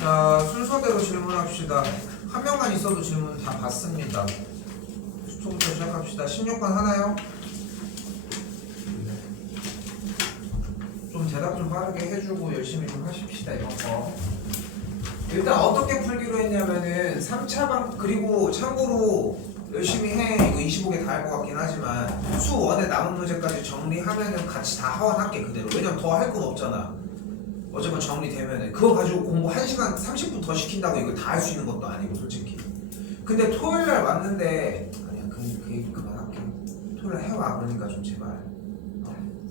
자, 순서대로 질문합시다. 한 명만 있어도 질문 다 받습니다. 수초부터 시작합시다. 16번 하나요? 좀 대답 좀 빠르게 해주고 열심히 좀 하십시다, 이번 거. 일단 어떻게 풀기로 했냐면은 3차 방, 그리고 참고로 열심히 해. 이거 25개 다 할 것 같긴 하지만 수 1의 남은 문제까지 정리하면은 같이 다 하원할게, 그대로. 왜냐면 더 할 건 없잖아. 어차피 정리되면은 그거 가지고 공부 1시간 30분 더 시킨다고 이거 다 할 수 있는 것도 아니고, 솔직히. 근데 토요일날 왔는데 아니야, 그 얘기 그만할게. 토요일날 해와. 그러니까 좀 제발.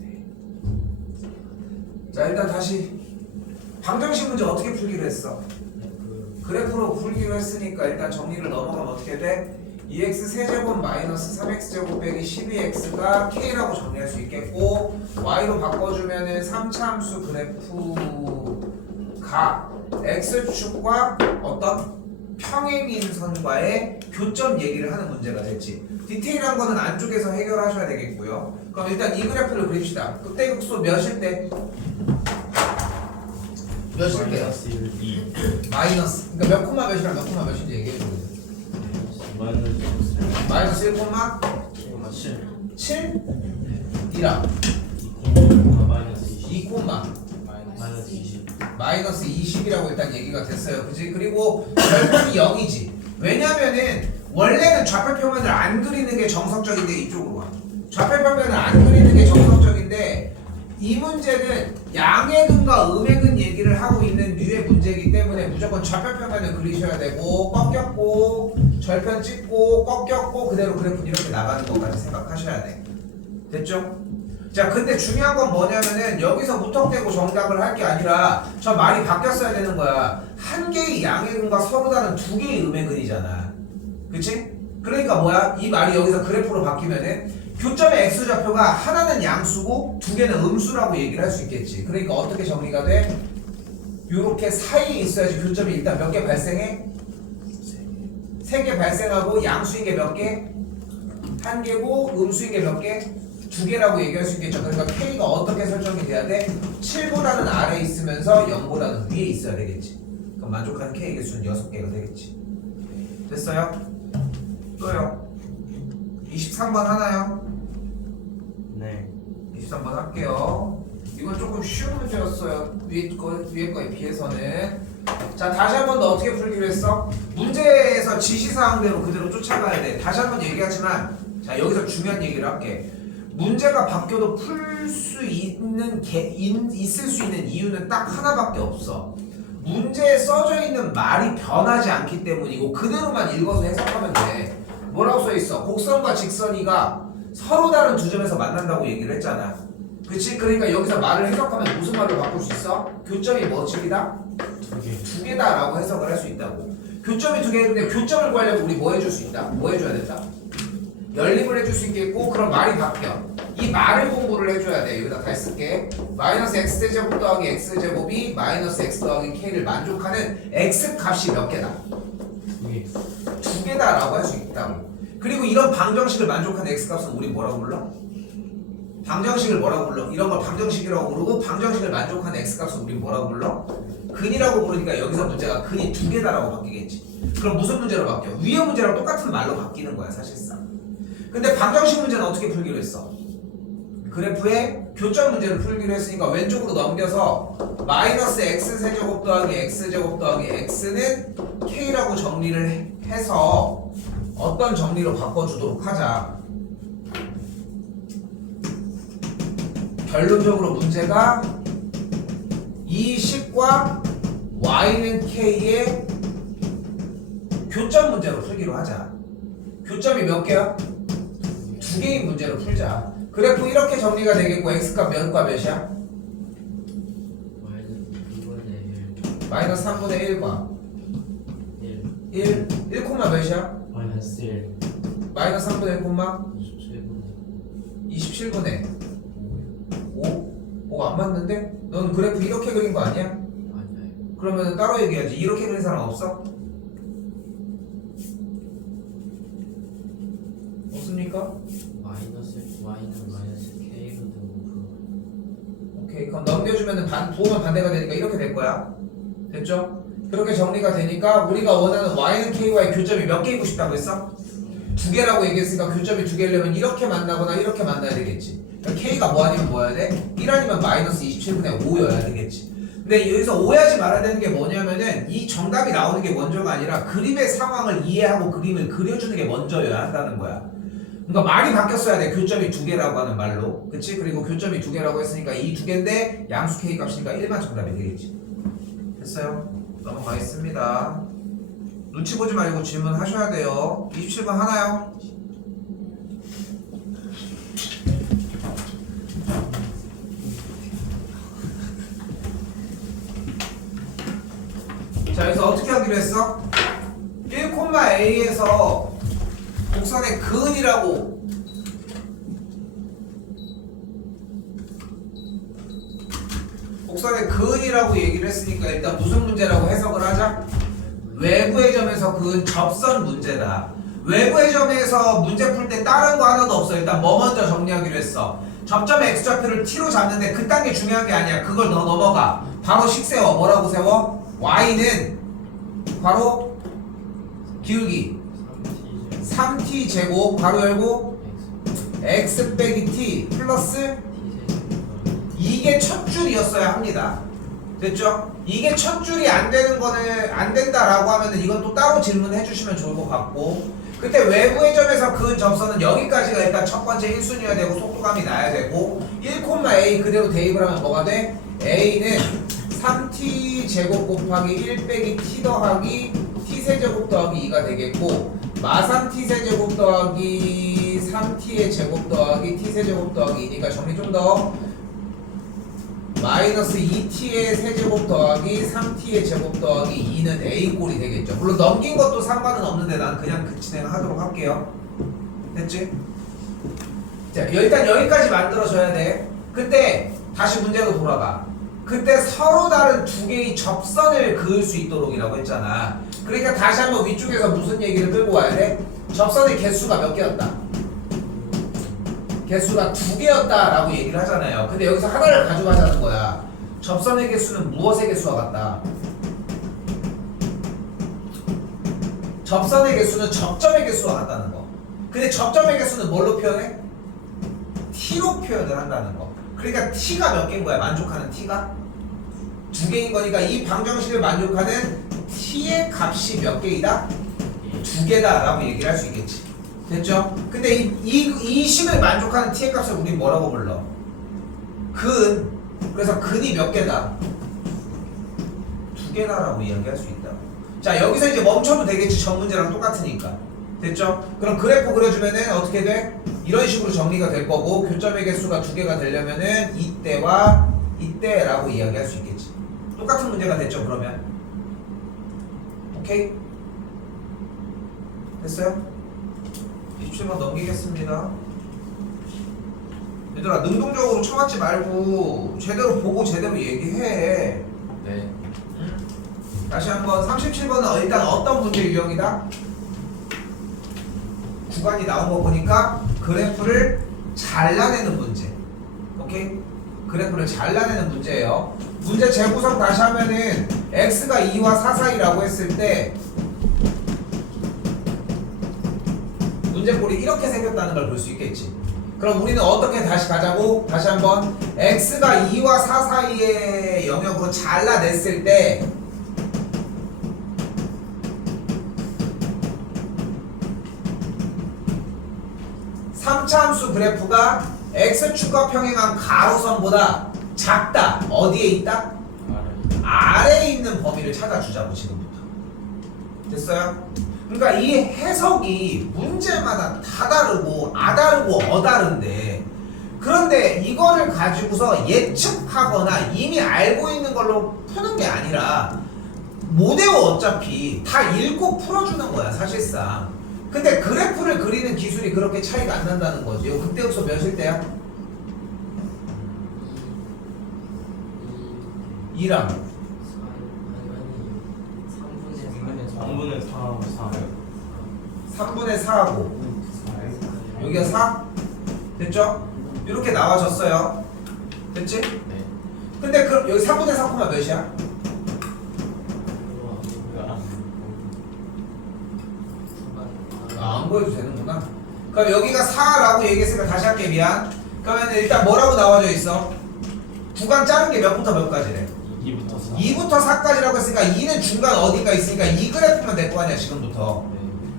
네. 자, 일단 다시 방정식 문제 어떻게 풀기로 했어? 그래프로 풀기로 했으니까 일단 정리를 넘어가면 어떻게 돼? 2x 세제곱 마이너스 3x제곱 빼기 12x가 k라고 정리할 수 있겠고, y로 바꿔주면은 3차 함수 그래프가 x축과 어떤 평행인 선과의 교점 얘기를 하는 문제가 됐지. 디테일한 거는 안쪽에서 해결하셔야 되겠고요. 그럼 일단 이 그래프를 그립시다. 극대극소 몇일 때? 몇일 때요? 마이너스. 그러니까 몇 콤마 몇이랑 몇 콤마 몇인지 얘기해줘요. 마이너스 1 콤마 7 이랑 2 콤마 마이너스 20이라고 일단 얘기가 됐어요. 그지? 그리고 절편이 0이지. 왜냐면은 원래는 좌표표면을 안 그리는 게 정석적인데, 이쪽으로 와. 좌표표면을 안 그리는 게 정석적인데, 이 문제는 양의근과 음의근 얘기를 하고 있는 류의 문제이기 때문에 무조건 좌표표면을 그리셔야 되고, 꺾였고 절편 찍고 꺾였고 그대로 그래프 이렇게 나가는 것까지 생각하셔야 돼. 됐죠? 자, 근데 중요한 건 뭐냐면은 여기서 무턱대고 정답을 할 게 아니라 저 말이 바뀌었어야 되는 거야. 한 개의 양의근과 서로 다른 두 개의 음의근이잖아. 그치? 그러니까 뭐야? 이 말이 여기서 그래프로 바뀌면은 교점의 x좌표가 하나는 양수고 두 개는 음수라고 얘기를 할 수 있겠지. 그러니까 어떻게 정리가 돼? 요렇게 사이에 있어야지 교점이 일단 몇 개 발생해? 3개 발생하고, 양수인 게 몇 개? 1개고 음수인 게 몇 개? 2개라고 얘기할 수 있겠죠. 그러니까 K가 어떻게 설정이 돼야 돼? 7보다는 아래에 있으면서 0보다는 위에 있어야 되겠지. 그럼 만족하는 K의 개수는 6개가 되겠지. 됐어요? 또요. 23번 하나요? 네. 23번 할게요. 이건 조금 쉬운 문제였어요. 위에 거에 비해서는. 자, 다시 한 번 더 어떻게 풀기로 했어? 문제에서 지시사항대로 그대로 쫓아가야 돼. 다시 한 번 얘기하지만, 자, 여기서 중요한 얘기를 할게. 문제가 바뀌어도 풀 수 있는 있을 수 있는 이유는 딱 하나밖에 없어. 문제에 써져 있는 말이 변하지 않기 때문이고, 그대로만 읽어서 해석하면 돼. 뭐라고 써 있어? 곡선과 직선이가 서로 다른 두 점에서 만난다고 얘기를 했잖아. 그치? 그러니까 여기서 말을 해석하면 무슨 말로 바꿀 수 있어? 교점이 뭐씩이다? 두 개다라고 해석을 할 수 있다고. 교점이 두 개인데 교점을 구하려면 우리 뭐 해줄 수 있다? 뭐 해줘야 된다? 연립을 해줄 수 있겠고, 그럼 말이 바뀌어. 이 말을 공부를 해줘야 돼. 여기다 다시 쓸게. 마이너스 x제곱 더하기 x제곱이 마이너스 x 더하기 k를 만족하는 x 값이 몇 개다? 두 개다라고 할 수 있다고. 그리고 이런 방정식을 만족하는 x 값은 우리 뭐라고 불러? 방정식을 뭐라고 불러? 이런 걸 방정식이라고 부르고, 방정식을 만족하는 x 값은 우리 뭐라고 불러? 근이라고 부르니까 여기서 문제가 근이 두 개다라고 바뀌겠지. 그럼 무슨 문제로 바뀌어? 위의 문제랑 똑같은 말로 바뀌는 거야, 사실상. 근데 방정식 문제는 어떻게 풀기로 했어? 그래프의 교점 문제를 풀기로 했으니까 왼쪽으로 넘겨서 마이너스 x세제곱 더하기 x제곱 더하기 x는 k라고 정리를 해서 어떤 정리로 바꿔주도록 하자. 결론적으로 문제가 이 식과 y는 k의 교점 문제로 풀기로 하자. 교점이 몇 개야? 두 개인 문제로 풀자. 그래프 이렇게 정리가 되겠고, x값 몇과 몇이야? 마이너스 3분의 1과 1 콤마 몇이야? 마이너스 1. 마이너스 3분의 1 콤마 27분의 5 안 맞는데? 넌 그래프 이렇게 그린 거 아니야? 아니야. 그러면 따로 얘기하지. 이렇게 그린 사람 없어? 없습니까? y는 마이너스 k분의 5. 오케이, 그럼 넘겨주면은 부호만 반대가 되니까 이렇게 될 거야. 됐죠? 그렇게 정리가 되니까 우리가 원하는 y는 k와의 교점이 몇 개이고 싶다고 했어? 두 개라고 얘기했으니까 교점이 두 개려면 이렇게 만나거나 이렇게 만나야 되겠지. 그러니까 k가 뭐 아니면 뭐여야 돼? 1 아니면 마이너스 27분의 5여야 되겠지. 근데 여기서 오해하지 말아야 되는 게 뭐냐면은 이 정답이 나오는 게 먼저가 아니라 그림의 상황을 이해하고 그림을 그려주는 게 먼저여야 한다는 거야. 그러니까 말이 바뀌었어야 돼. 교점이 두 개라고 하는 말로. 그치? 그리고 교점이 두 개라고 했으니까 이 두 개인데 양수 k 값이니까 1만 정답이 되겠지. 됐어요? 넘어가겠습니다. 눈치 보지 말고 질문하셔야 돼요. 27번 하나요? 자, 여기서 어떻게 하기로 했어? 1,a에서 곡선의 근이라고 곡선의 근이라고 얘기를 했으니까 일단 무슨 문제라고 해석을 하자? 외부의 점에서 근 접선 문제다. 외부의 점에서 문제 풀 때 다른 거 하나도 없어. 일단 뭐 먼저 정리하기로 했어? 접점의 x좌표를 t로 잡는데 그딴 게 중요한 게 아니야. 그걸 너 넘어가. 바로 식 세워. 뭐라고 세워? y는 바로 기울기 3t 제곱 바로 열고 x 빼기 t 플러스 이게 첫 줄이었어야 합니다. 됐죠? 이게 첫 줄이 안 되는 거는 안 된다라고 하면은 이건 또 따로 질문해 주시면 좋을 것 같고, 그때 외부의 점에서 그 접선은 여기까지가 일단 첫 번째 1순위여야 되고 속도감이 나야 되고 1,a 그대로 대입을 하면 뭐가 돼? a는 3t 제곱 곱하기 1 빼기 t 더하기 t 세제곱 더하기 2가 되겠고 마3 t 세제곱 더하기 3t의 제곱 더하기 t 세제곱 더하기 2니까 정리 좀 더 마이너스 2t의 세제곱 더하기 3t의 제곱 더하기 2는 a꼴이 되겠죠. 물론 넘긴 것도 상관은 없는데 난 그냥 그 진행하도록 할게요. 됐지? 자, 일단 여기까지 만들어줘야 돼. 그때 다시 문제로 돌아가. 그때 서로 다른 두 개의 접선을 그을 수 있도록이라고 했잖아. 그러니까 다시 한번 위쪽에서 무슨 얘기를 끌고 와야 돼? 접선의 개수가 몇 개였다? 개수가 두 개였다라고 얘기를 하잖아요. 근데 여기서 하나를 가져가자는 거야. 접선의 개수는 무엇의 개수와 같다? 접선의 개수는 접점의 개수와 같다는 거. 근데 접점의 개수는 뭘로 표현해? t로 표현을 한다는 거. 그러니까 t가 몇 개인 거야? 만족하는 t가? 두 개인 거니까 이 방정식을 만족하는 t의 값이 몇 개이다? 두 개다 라고 얘기를 할 수 있겠지. 됐죠? 근데 이 식을 만족하는 t의 값을 우리 뭐라고 불러? 근. 그래서 근이 몇 개다? 두 개다라고 이야기할 수 있다. 자, 여기서 이제 멈춰도 되겠지. 전 문제랑 똑같으니까. 됐죠? 그럼 그래프 그려주면은 어떻게 돼? 이런 식으로 정리가 될 거고 교점의 개수가 두 개가 되려면은 이때와 이때라고 이야기할 수 있겠지. 똑같은 문제가 됐죠, 그러면? 오케이? 됐어요? 27번 넘기겠습니다. 얘들아, 능동적으로 쳐맞지 말고 제대로 보고 제대로 얘기해. 네. 응? 다시 한번 37번은 일단 어떤 문제 유형이다? 구간이 나온 거 보니까 그래프를 잘라내는 문제. 오케이? 그래프를 잘라내는 문제예요. 문제 재구성 다시 하면은 x가 2와 4 사이라고 했을 때 문제꼴이 이렇게 생겼다는 걸 볼 수 있겠지. 그럼 우리는 어떻게 다시 가자고? 다시 한번 x가 2와 4 사이의 영역으로 잘라냈을 때 삼차함수 그래프가 x축과 평행한 가로선보다 작다. 어디에 있다? 아래에 있는 범위를 찾아주자고 지금부터. 됐어요? 그러니까 이 해석이 문제마다 다 다르고 아다르고 어다른데, 그런데 이거를 가지고서 예측하거나 이미 알고 있는 걸로 푸는 게 아니라 못 외워. 어차피 다 읽고 풀어주는 거야 사실상. 근데 그래프를 그리는 기술이 그렇게 차이가 안 난다는 거지. 그때부터 몇일 때야? 2랑 3분의 3분의 4하고 여기가 4? 됐죠? 이렇게 나와졌어요. 됐지? 네. 근데 그럼 여기 3분의 4, 몇이야? 안 보여도 되는구나. 그럼 여기가 4라고 얘기했으니까 다시 할게. 미안. 그러면 일단 뭐라고 나와져 있어? 구간 자른 게 몇부터 몇까지래? 2부터 4. 2부터 4까지라고 했으니까 2는 중간 어디가 있으니까 이 그래프만 될 거 아니야 지금부터.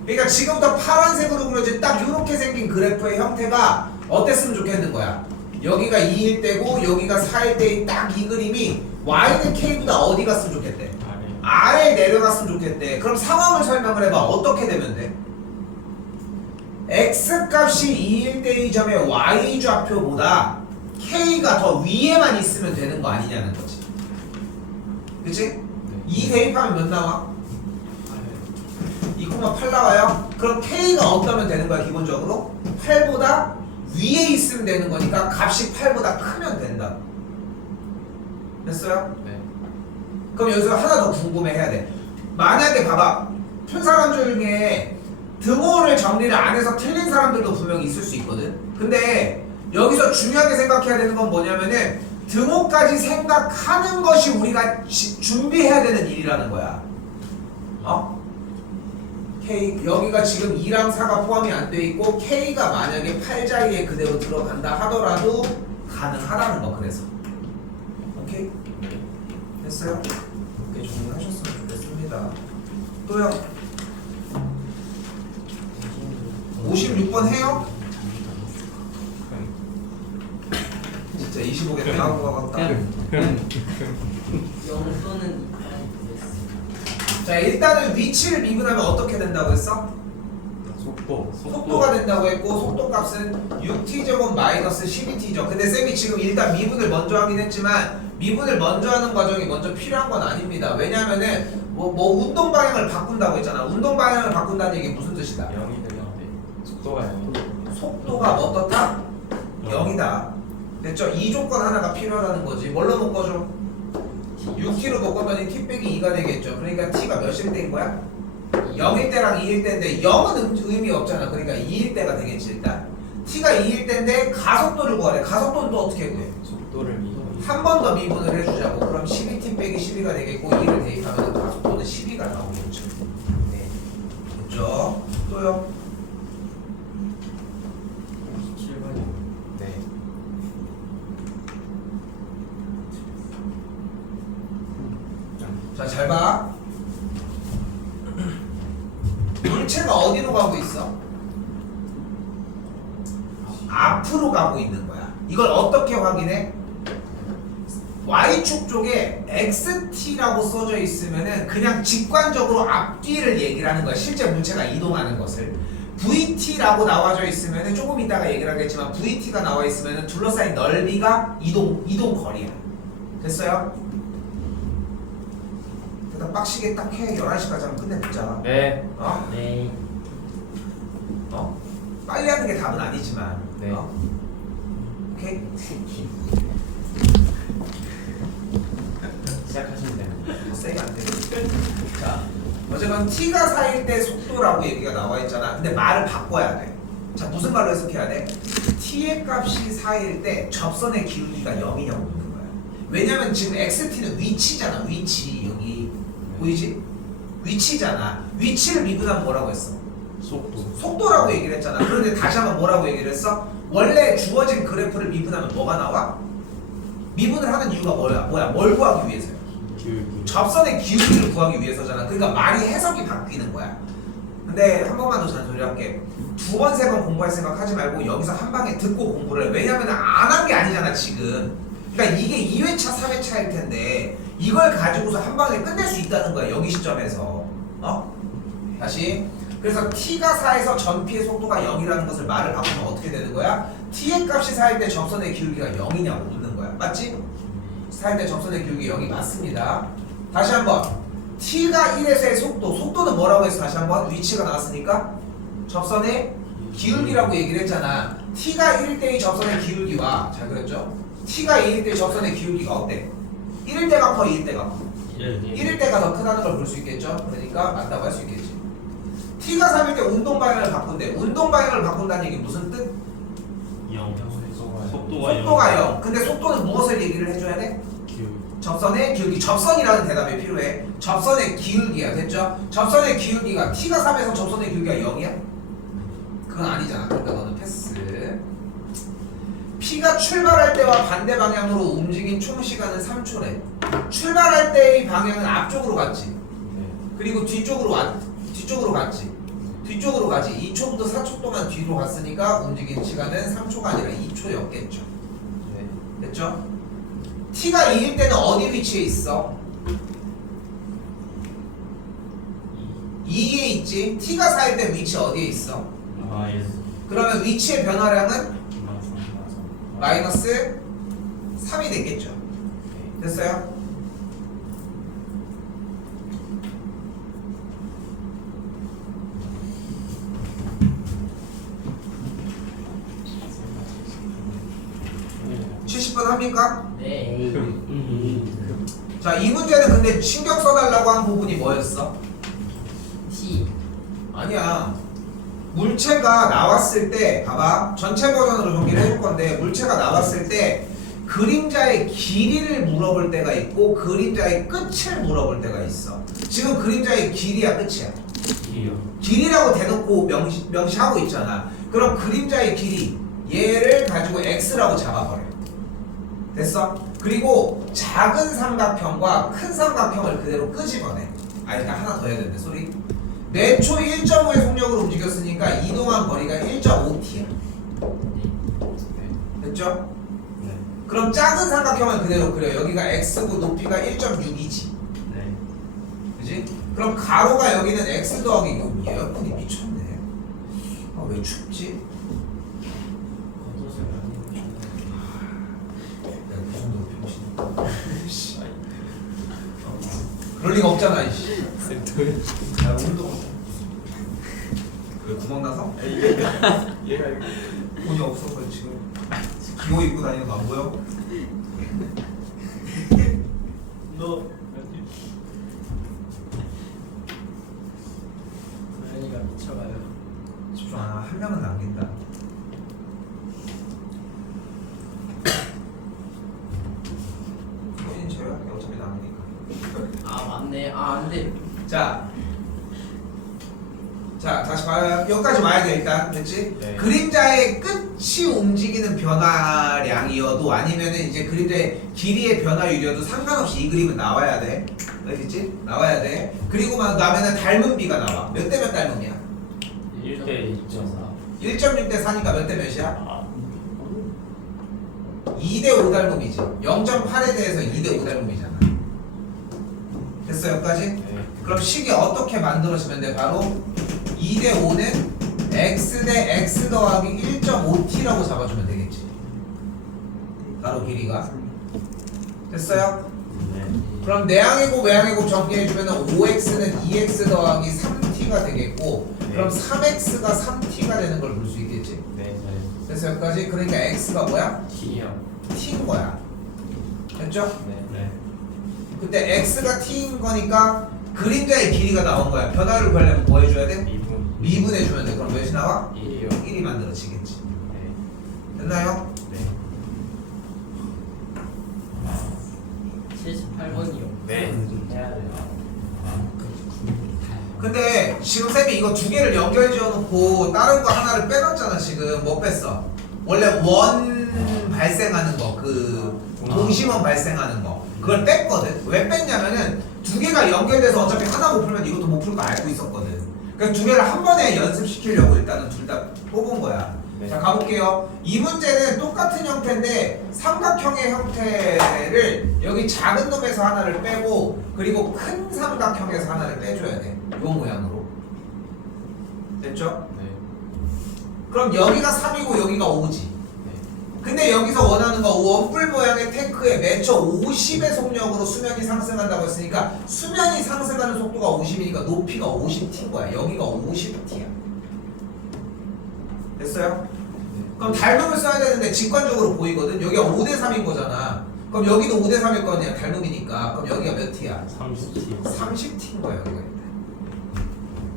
그러니까 지금부터 파란색으로 그려진 딱 이렇게 생긴 그래프의 형태가 어땠으면 좋겠는 거야. 여기가 2일 때고 여기가 4일 때인 딱 이 그림이 y는 k보다 어디 갔으면 좋겠대? 아래에 내려갔으면 좋겠대. 그럼 상황을 설명을 해봐. 어떻게 되면 돼? x값이 2일 때의 점의 y좌표보다 k가 더 위에만 있으면 되는 거 아니냐는 거지. 그치? 2 대입하면 몇 나와? 2,8 나와요? 그럼 k가 어떠면 되는 거야 기본적으로? 8보다 위에 있으면 되는 거니까 값이 8보다 크면 된다. 됐어요? 네. 그럼 여기서 하나 더 궁금해해야 돼. 만약에 봐봐, 푼 사람 중에 등호를 정리를 안 해서 틀린 사람들도 분명히 있을 수 있거든. 근데 여기서 중요하게 생각해야 되는 건 뭐냐면은 등호까지 생각하는 것이 우리가 준비해야 되는 일이라는 거야. K 여기가 지금 2랑 4가 포함이 안 돼 있고 K가 만약에 8자리에 그대로 들어간다 하더라도 가능하다는 거. 그래서 오케이? 됐어요? 이렇게 정리하셨으면 좋겠습니다. 또요? 56번 해요? 진짜 25개 다 나온 것 같다. 영또는 자, 일단은 위치를 미분하면 어떻게 된다고 했어? 속도가 된다고 했고 속도 값은 6t제곱 마이너스 12t죠. 근데 쌤이 지금 일단 미분을 먼저 하긴 했지만 미분을 먼저 하는 과정이 먼저 필요한 건 아닙니다. 왜냐면은 뭐 운동 방향을 바꾼다고 했잖아. 운동 방향을 바꾼다는 얘기 무슨 뜻이다? 0이 되는데 속도가 0. 속도가 어떻다? 0이다. 됐죠? 이 조건 하나가 필요하다는 거지. 뭘로 묶어줘? 6t로 묶었더니 t 빼기 2가 되겠죠. 그러니까 t가 몇일 때인 거야? 0일 때랑 2일 때인데 0은 의미 없잖아. 그러니까 2일 때가 되겠지 일단. t가 2일 때인데 가속도를 구하래. 가속도는 또 어떻게 구해? 속도를 미분. 한 번 더 미분을 해주자고. 그럼 12t 빼기 12가 되겠고 2를 대입하면 가속도는 12가 나오겠죠. 네. 됐죠? 또요? 17번이요. 네. 자, 잘 봐. 물체가 어디로 가고 있어? 앞으로 가고 있는 거야. 이걸 어떻게 확인해? Y축 쪽에 XT라고 써져 있으면은 그냥 직관적으로 앞뒤를 얘기를 하는 거야. 실제 물체가 이동하는 것을. VT라고 나와져 있으면은 조금 이따가 얘기를 하겠지만 VT가 나와 있으면은 둘러싸인 넓이가 이동 거리야. 됐어요? 일단 빡시게 딱 해. 11시까지 하면 끝내보자. 네. 어? 네. 빨리 하는 게 답은 아니지만. 네. 오케이? 시작하시면 됩니다. 더 세게 안 돼. 자, 어쨌건 t가 4일 때 속도라고 얘기가 나와 있잖아. 근데 말을 바꿔야 돼. 자, 무슨 말로 해석해야 돼? t의 값이 4일 때 접선의 기울기가 0이냐고 묻는 거야. 왜냐면 지금 xt는 위치잖아. 위치. 여기 보이지? 위치잖아. 위치를 미분하면 뭐라고 했어? 속도라고 얘기를 했잖아. 그런데 다시 한번 뭐라고 얘기를 했어? 원래 주어진 그래프를 미분하면 뭐가 나와? 미분을 하는 이유가 뭐야? 뭘 구하기 위해서요? 접선의 기울기를 구하기 위해서잖아. 그러니까 말이 해석이 바뀌는 거야. 근데 한 번만 더 잔소리 할게. 두 번, 세 번 공부할 생각 하지 말고 여기서 한 방에 듣고 공부를 해. 왜냐면 안 한 게 아니잖아 지금. 그러니까 이게 2회차, 3회차일 텐데 이걸 가지고서 한 방에 끝낼 수 있다는 거야. 여기 시점에서. 다시. 그래서 t가 4에서 전피의 속도가 0이라는 것을 말을 바꾸면 어떻게 되는 거야? t의 값이 4일 때 접선의 기울기가 0이냐고 묻는 거야. 맞지? 4일 때 접선의 기울기 0이 맞습니다. 다시 한번. t가 1에서의 속도는 뭐라고 했어? 다시 한번. 위치가 나왔으니까 접선의 기울기라고 얘기를 했잖아. t가 1일 때의 접선의 기울기와 잘 그렸죠? t가 2일 때의 접선의 기울기가 어때? 1일 때가 커, 2일 때가 커? 1일 때가 더 크다는 걸 볼 수 있겠죠? 그러니까 맞다고 할 수 있겠지. t가 3일 때 운동 방향을 바꾼대. 운동 방향을 바꾼다는 얘기 무슨 뜻? 0. 속도가 0. 근데 속도는 무엇을 얘기를 해줘야 돼? 접선의 기울기. 접선이라는 대답이 필요해. 접선의 기울기야. 됐죠? 접선의 기울기가 t가 3에서 접선의 기울기가 0이야? 그건 아니잖아. 그러니까 너는 패스. P가 출발할 때와 반대 방향으로 움직인 총 시간은 3초래. 출발할 때의 방향은 앞쪽으로 갔지. 네. 그리고 뒤쪽으로 갔지. 뒤쪽으로 가지. 2초부터 4초 동안 뒤로 갔으니까 움직인 시간은 3초가 아니라 2초였겠죠. 네. 됐죠? T가 2일 때는 어디 위치에 있어? 2에 있지. T가 4일 때 위치 어디에 있어? 아, 예. 그러면 위치의 변화량은 맞아. 마이너스 3이 되겠죠. 됐어요? 네. 70번 합니까? 네. 자, 이 문제는 근데 신경 써달라고 한 부분이 뭐였어? T. 아니야. 물체가 나왔을 때, 봐봐. 전체 버전으로 정리를 해줄 건데, 물체가 나왔을 때 그림자의 길이를 물어볼 때가 있고 그림자의 끝을 물어볼 때가 있어. 지금 그림자의 길이야, 끝이야. 이요. 길이라고 대놓고 명시하고 있잖아. 그럼 그림자의 길이 얘를 가지고 x라고 잡아버려. 됐어? 그리고 작은 삼각형과 큰 삼각형을 그대로 끄집어내. 아, 일단 하나 더 해야 되는데, 소리. 매초 1.5의 속력으로 움직였으니까 이동한 거리가 1.5t야. 됐죠? 네. 그럼 작은 삼각형을 그대로 그려. 여기가 x고 높이가 1.6이지. 네. 그지? 그럼 가로가 여기는 x 더하기 에어컨이 미쳤네. 아, 왜 춥지? 겉옷을 안 입으셨나요? 내가 그 정도로 병신. 그럴 리가 없잖아, 이씨. 야, 오늘도 왜 구멍 나서? 얘가 돈이 없어서 지금 기호 입고 다니는 거 안 보여? 너 고양이가 미쳐가요. 집중 안 하면 한 명은 남긴다. 본인 제외할게. 어차피 남으니까. 아 맞네. 아 안돼. 자, 다시 봐요. 여기까지 와야 돼 일단. 됐지? 네. 그림자의 끝이 움직이는 변화량이어도 아니면은 이제 그림자의 길이의 변화율이어도 상관없이 이 그림은 나와야 돼. 알겠지? 나와야 돼. 그리고 막 나면은 닮은 비가 나와. 몇 대 몇 닮음이야? 1대 2.4. 1.6대 4니까 몇 대 몇이야? 아. 2대 5 닮음이지. 0.8에 대해서 2대 5 닮음이잖아. 됐어 여기까지? 네. 그럼 식이 어떻게 만들어지면 돼? 바로 2대 5는 x 대 x 더하기 1.5t라고 잡아주면 되겠지. 바로 길이가. 됐어요? 네. 그럼 내항의 곱 외항의 곱 정리해주면 5x는 2x 더하기 3t가 되겠고 그럼 3x가 3t가 되는 걸 볼 수 있겠지. 네. 됐어 여기까지? 그러니까 x가 뭐야? T요. t인 거야. 됐죠? 네. 네. 그때 x가 t인 거니까 그림자의 길이가 나온 거야. 변화를 구하려면 뭐 해줘야 돼? 미분해주면 돼. 그럼 몇이 나와? 1이요. 1이 만들어지겠지. 네. 됐나요? 네. 78번이요. 네. 해야 돼요. 근데 지금 쌤이 이거 두 개를 연결 지어놓고 다른 거 하나를 빼놨잖아. 지금 뭐 뺐어? 원래 원 발생하는 거, 그 동심원 발생하는 거 그걸 뺐거든. 왜 뺐냐면은 두 개가 연결돼서 어차피 하나 못 풀면 이것도 못 풀 거 알고 있었거든. 그래서 두 개를 한 번에 연습시키려고 일단은 둘 다 뽑은 거야. 네. 자 가볼게요. 이 문제는 똑같은 형태인데 삼각형의 형태를 여기 작은 놈에서 하나를 빼고 그리고 큰 삼각형에서 하나를 빼줘야 돼. 요 모양으로. 됐죠? 네. 그럼 여기가 3이고 여기가 5지. 네. 근데 여기서 원하는 거 원뿔 모양의 탱크에 매초 50의 속력으로 수면이 상승한다고 했으니까 수면이 상승하는 속도가 50이니까 높이가 50t인 거야. 여기가 50t야. 됐어요? 그럼 닮음을 써야 되는데 직관적으로 보이거든. 여기가 5대 3인 거잖아. 그럼 여기도 5대 3일 거 아니야. 닮음이니까. 그럼 여기가 몇 t야? 30T. 30t인 거야. 여기가.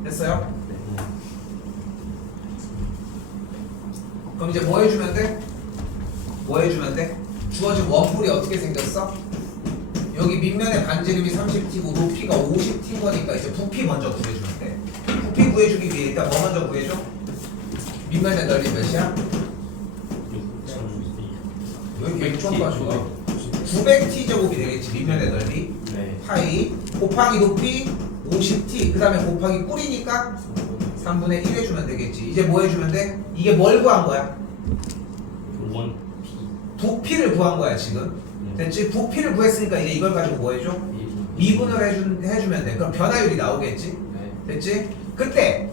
됐어요? 네. 그럼 이제 뭐 해주면 돼? 뭐 해주면 돼? 주어진 원뿔이 어떻게 생겼어? 여기 밑면의 반지름이 30t고 높이가 50t인 거니까 이제 부피 먼저 구해주면 돼. 부피 구해주기 위해 일단 뭐 먼저 구해줘? 밑면의 넓이 몇이야? 6,000. 여기 계속 좀 가지고 900t 제곱이 되겠지. 밑면의 넓이 네. 파이 곱하기 높이 50t 그 다음에 곱하기 뿔이니까 3분의 1 해주면 되겠지. 이제 뭐 해주면 돼? 이게 뭘 구한 거야? 원 부피를 구한 거야 지금. 됐지? 부피를 구했으니까 이제 이걸 가지고 뭐 해줘? 미분을 해주면 돼. 그럼 변화율이 나오겠지? 네. 됐지? 그때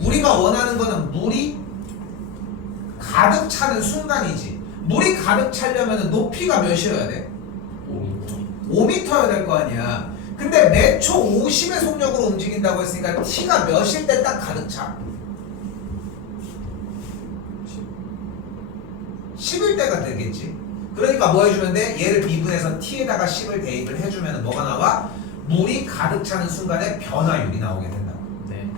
우리가 원하는 거는 물이 가득 차는 순간이지. 물이 가득 차려면 높이가 몇이어야 돼? 5m여야 될 거 아니야. 근데 매초 50의 속력으로 움직인다고 했으니까 t가 몇일 때 딱 가득 차? 10일 때가 되겠지. 그러니까 뭐 해주면 돼? 얘를 미분해서 t에다가 10을 대입을 해주면 뭐가 나와? 물이 가득 차는 순간에 변화율이 나오게 된다고. 네.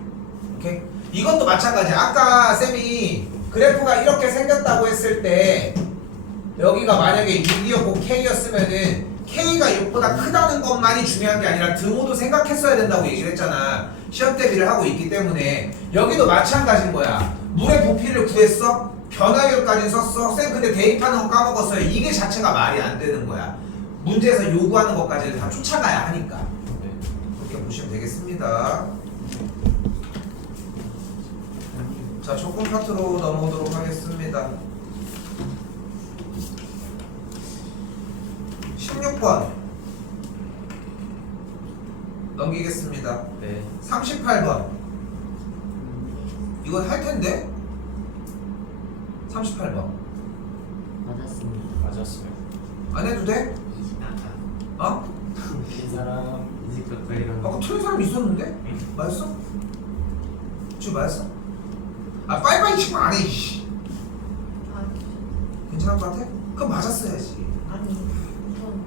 오케이? 이것도 마찬가지야. 아까 쌤이 그래프가 이렇게 생겼다고 했을 때 여기가 만약에 6이었고 K였으면은 K가 6보다 크다는 것만이 중요한 게 아니라 등호도 생각했어야 된다고 얘기를 했잖아. 시험 대비를 하고 있기 때문에 여기도 마찬가지인 거야. 물의 부피를 구했어? 변화율까지 썼어? 쌤 근데 대입하는 거 까먹었어요. 이게 자체가 말이 안 되는 거야. 문제에서 요구하는 것까지를 다 쫓아가야 하니까. 네. 그렇게 보시면 되겠습니다. 자, 조건 파트로 넘어오도록 하겠습니다. 16번 넘기겠습니다. 네. 38번 이거 할 텐데? 38번 맞았습니다. 맞았어요. 안 해도 돼? 20 아까. 어? 이 사람 이제 가까이랑. 아까 틀린 사람 있었는데? 맞았어? 지금 맞았어? 아 빨리빨리 지금 안 해. 이씨. 괜찮을 것 같아? 그럼 맞았어야지. 아니 이건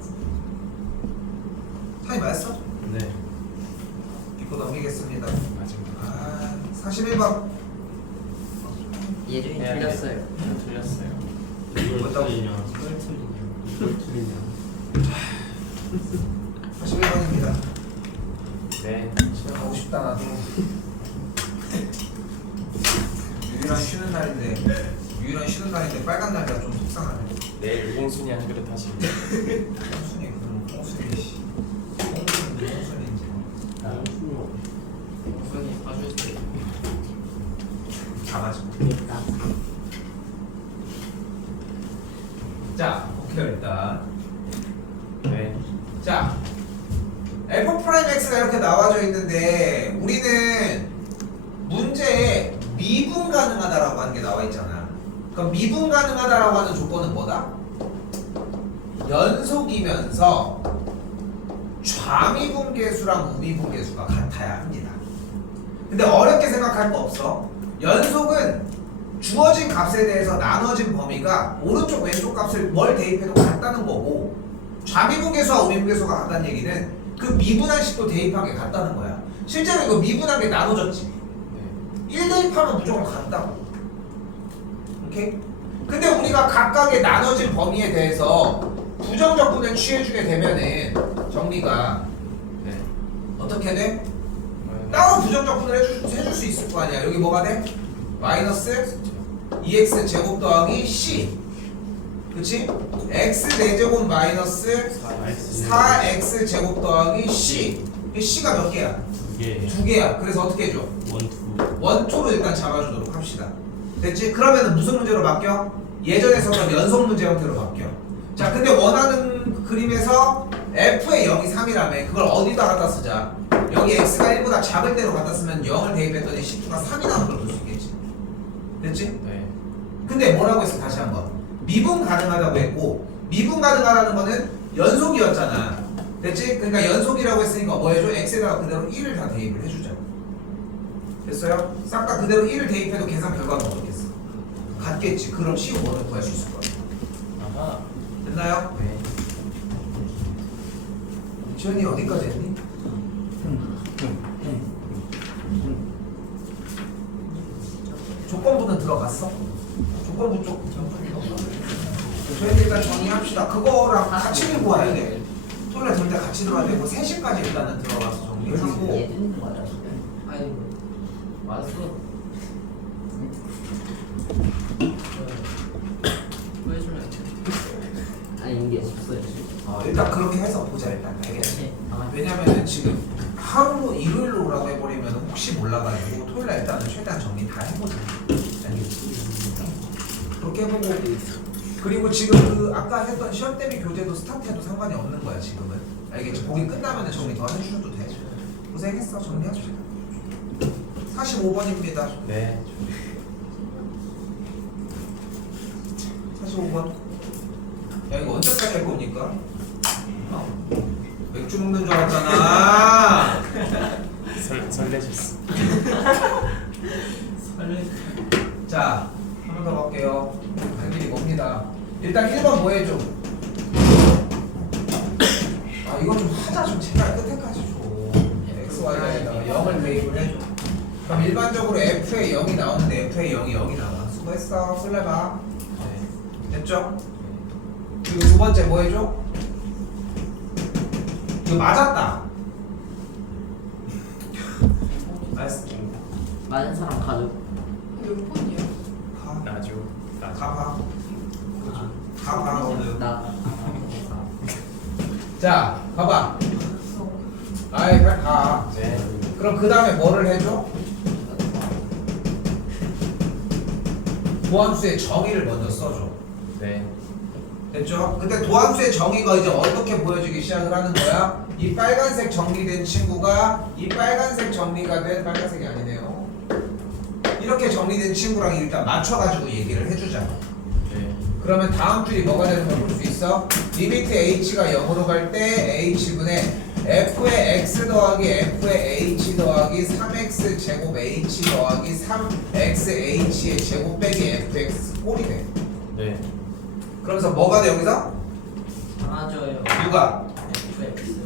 타이 맞았어? 네. 믿고 넘기겠습니다. 맞습니다. 아 41번 예준이 해야 돼. 틀렸어요. 틀렸어요. 이걸 틀리냐? 이걸 틀리냐? 41번입니다. 네. 집에 가고 싶다 나도. 유일한 쉬는 날인데 빨간 날이라 좀 속상하네. 내일 공순이 한 그릇 하시면. 홍순이 그럼 홍순이 씨. 홍순인지. 우선이 봐줄 때. 잡아줘. 자, 오케이 일단. 네. 자, f'(x가) 이렇게 나와져 있는데 우리는 문제에 미분 가능하다라고 하는 게 나와 있잖아. 그럼 미분 가능하다라고 하는 조건은 뭐다? 연속이면서 좌미분계수랑 우미분계수가 같아야 합니다. 근데 어렵게 생각할 거 없어. 연속은 주어진 값에 대해서 나눠진 범위가 오른쪽 왼쪽 값을 뭘 대입해도 같다는 거고, 좌미분계수와 우미분계수가 같다는 얘기는 그 미분한 식도 대입한 게 같다는 거야. 실제로 이거 미분한 게 나눠졌지. 1 대입하면 무조건 같다고. 오케이? 근데 우리가 각각의 나눠진 범위에 대해서 부정적분을 취해주게 되면은 정리가 네. 어떻게 돼? 따로 부정적분을 해줄 수 있을 거 아니야. 여기 뭐가 돼? 마이너스 2x 제곱 더하기 c. 그치? x 4제곱 마이너스 4x 제곱 더하기 c. 이 c가 몇 개야? 2개. 2개야. 그래서 어떻게 해줘? 원투로 일단 잡아주도록 합시다. 됐지? 그러면은 무슨 문제로 바뀌어? 예전에 썼던 연속 문제 형태로 바뀌어. 자, 근데 원하는 그림에서 f의 0이 3이라며. 그걸 어디다 갖다 쓰자? 여기 x가 1보다 작을 때로 갖다 쓰면 0을 대입했더니 c2가 3이 나오는 걸 볼 수 있겠지. 됐지? 네. 근데 뭐라고 했어? 다시 한번. 미분 가능하다고 했고, 미분 가능하다는 거는 연속이었잖아. 됐지? 그러니까 연속이라고 했으니까 뭐 해줘? x에다가 그대로 1을 다 대입을 해주자. 됐어요? 싹 다 그대로 1을 대입해도 계산 결과는 어떻겠어? 같겠지. 그럼 C5를 구할 수 있을 거야. 아하. 됐나요? 네. 지현이 어디까지 했니? 조건부는 들어갔어? 조건부 쪽 저희들 일단 정리합시다. 그거랑 같이 들고 와야 돼. 토요일에 절대 같이 들어야 되고 3시까지 일단은 들어가서 정리하고 예준이 맞았어요. 아이고 맞았어. 보여주면 아니 이게 없어요. 일단 그렇게 해서 보자 일단 알겠지? 네. 왜냐면은 지금 하루 일요일로 오라고 해버리면 혹시 몰라가지고 토요일날 일단은 최대한 정리 다 해보자. 알겠지? 그렇게 해보고 그리고 지금 그 아까 했던 시험 대비 교재도 스타트해도 상관이 없는 거야 지금은. 알겠지? 보기 끝나면은 정리 더 해주셔도 돼. 고생했어. 정리해주자. 45번입니다. 네. 45번. 야 이거 언제까지 할 겁니까? 맥주 먹는 줄 알았잖아. 설레셨어. 자, 한 번 더 갈게요. 할 길이 멉니다. 일단 1번 뭐 해줘? 아 이거 좀 하자 좀 제발 끝에까지 줘. x, y에다가 0을 대입을 해줘. 그럼 일반적으로 f에 0이 나오는데 f에 0이 0이 나와. 수고했어. 술래봐. 네. 됐죠? 그리고 두 번째 뭐 해줘? 이거 맞았다. 알았어. 맞은 사람 가족. 몇 번이야? 가. 나주. 가봐. 가봐 너는. 나. 자, 봐봐. 아이, 빨리 가. 네. 그럼 그 다음에 뭐를 해줘? 도함수의 정의를 먼저 써줘. 네. 됐죠? 근데 도함수의 정의가 이제 어떻게 보여지기 시작을 하는 거야? 이 빨간색 정리된 친구가 이 빨간색 정리가 된 빨간색이 아니네요. 이렇게 정리된 친구랑 일단 맞춰가지고 얘기를 해주자. 네. 그러면 다음 줄이 뭐가 되는 걸 볼 수 있어? 리미트 h가 0으로 갈 때 h분의 f의 x 더하기 f의 h 더하기 3x 제곱 h 더하기 3xh의 제곱 빼기 fx 꼴이 돼. 네. 그러면서 뭐가 돼 여기서? 사라져요. 누가? FX.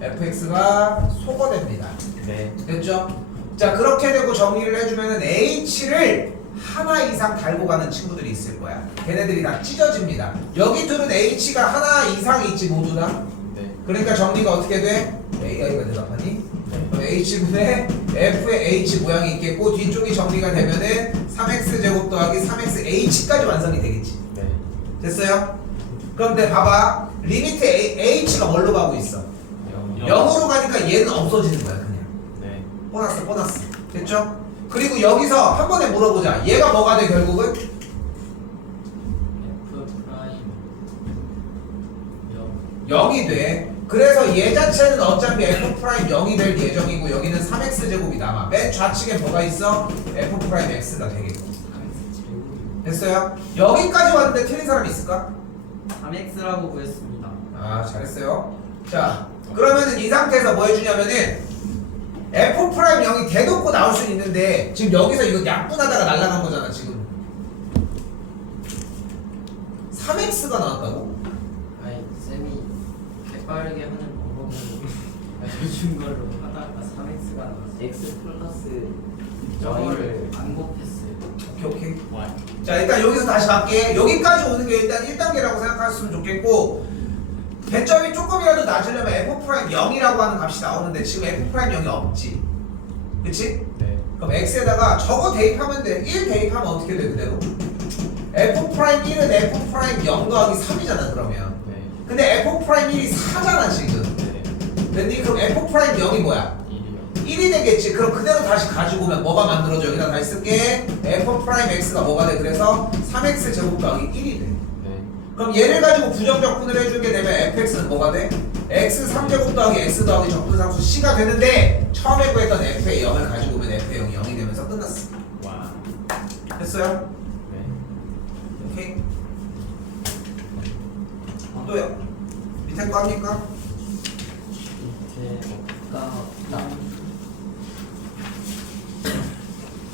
fx가 소거됩니다. 네. 됐죠? 자 그렇게 되고 정리를 해주면은 h를 하나 이상 달고 가는 친구들이 있을 거야. 걔네들이 다 찢어집니다. 여기 둘은 h가 하나 이상이 있지 모두 다. 네. 그러니까 정리가 어떻게 돼? AI가 대답하니? 그럼 h분의 f의 h 모양이 있겠고 뒤쪽이 정리가 되면은 3x제곱 더하기 3xh까지 완성이 되겠지. 네. 됐어요? 그런데 봐봐 리미트 h가 뭘로 가고 있어? 0으로 가니까 얘는 없어지는 거야 그냥. 네. 보너스 됐죠? 그리고 여기서 한 번에 물어보자. 얘가 뭐가 돼 결국은? F 프라임 0. 0이 돼. 그래서 얘 자체는 어차피 f 프라임 0이 될 예정이고 여기는 3x 제곱이 남아. 맨 좌측에 뭐가 있어? f 프라임 x가 되겠고. 됐어요? 여기까지 왔는데 틀린 사람 있을까? 3x라고 구했습니다. 아 잘했어요. 자 그러면은 이 상태에서 뭐 해주냐면은 f 프라임 0이 대놓고 나올 수 있는데 지금 여기서 이거 약분하다가 날아간 거잖아 지금. 3x가 나왔다고? 아니 쌤이 개빠르게 하는 방법을 알려준 걸로 하다가 3x가 나왔어. x 플러스 Y를 안 곱했어요. 오케이. Y. 자 일단 여기서 다시 갈게. 여기까지 오는 게 일단 1단계라고 생각하셨으면 좋겠고 배점이 조금이라도 낮으려면 f 프라임 0이라고 하는 값이 나오는데 지금 f 프라임 0이 없지. 그치? 네. 그럼 x에다가 저거 대입하면 돼. 1 대입하면 어떻게 돼 그대로? f 프라임 1은 f 프라임 0 더하기 3이잖아 그러면. 네. 근데 f 프라임 1이 4잖아 지금. 네. 근데 그럼 f 프라임 0이 뭐야? 1이요. 1이 되겠지. 그럼 그대로 다시 가지고 오면 뭐가 만들어져? 여기다 다시 쓸게. f 프라임 x가 뭐가 돼? 그래서 3x 제곱 더하기 1이 돼. 네. 그럼 얘를 가지고 부정적분을 해주게 되면 fx는 뭐가 돼? x 3제곱 더하기 x 더하기 적분상수 c가 되는데 처음에 구했던 f의 0을 가지고 오면 f의 0이 0이 되면서 끝났어. 와. 됐어요? 네. 오케이. 또요. 밑에 거 합니까?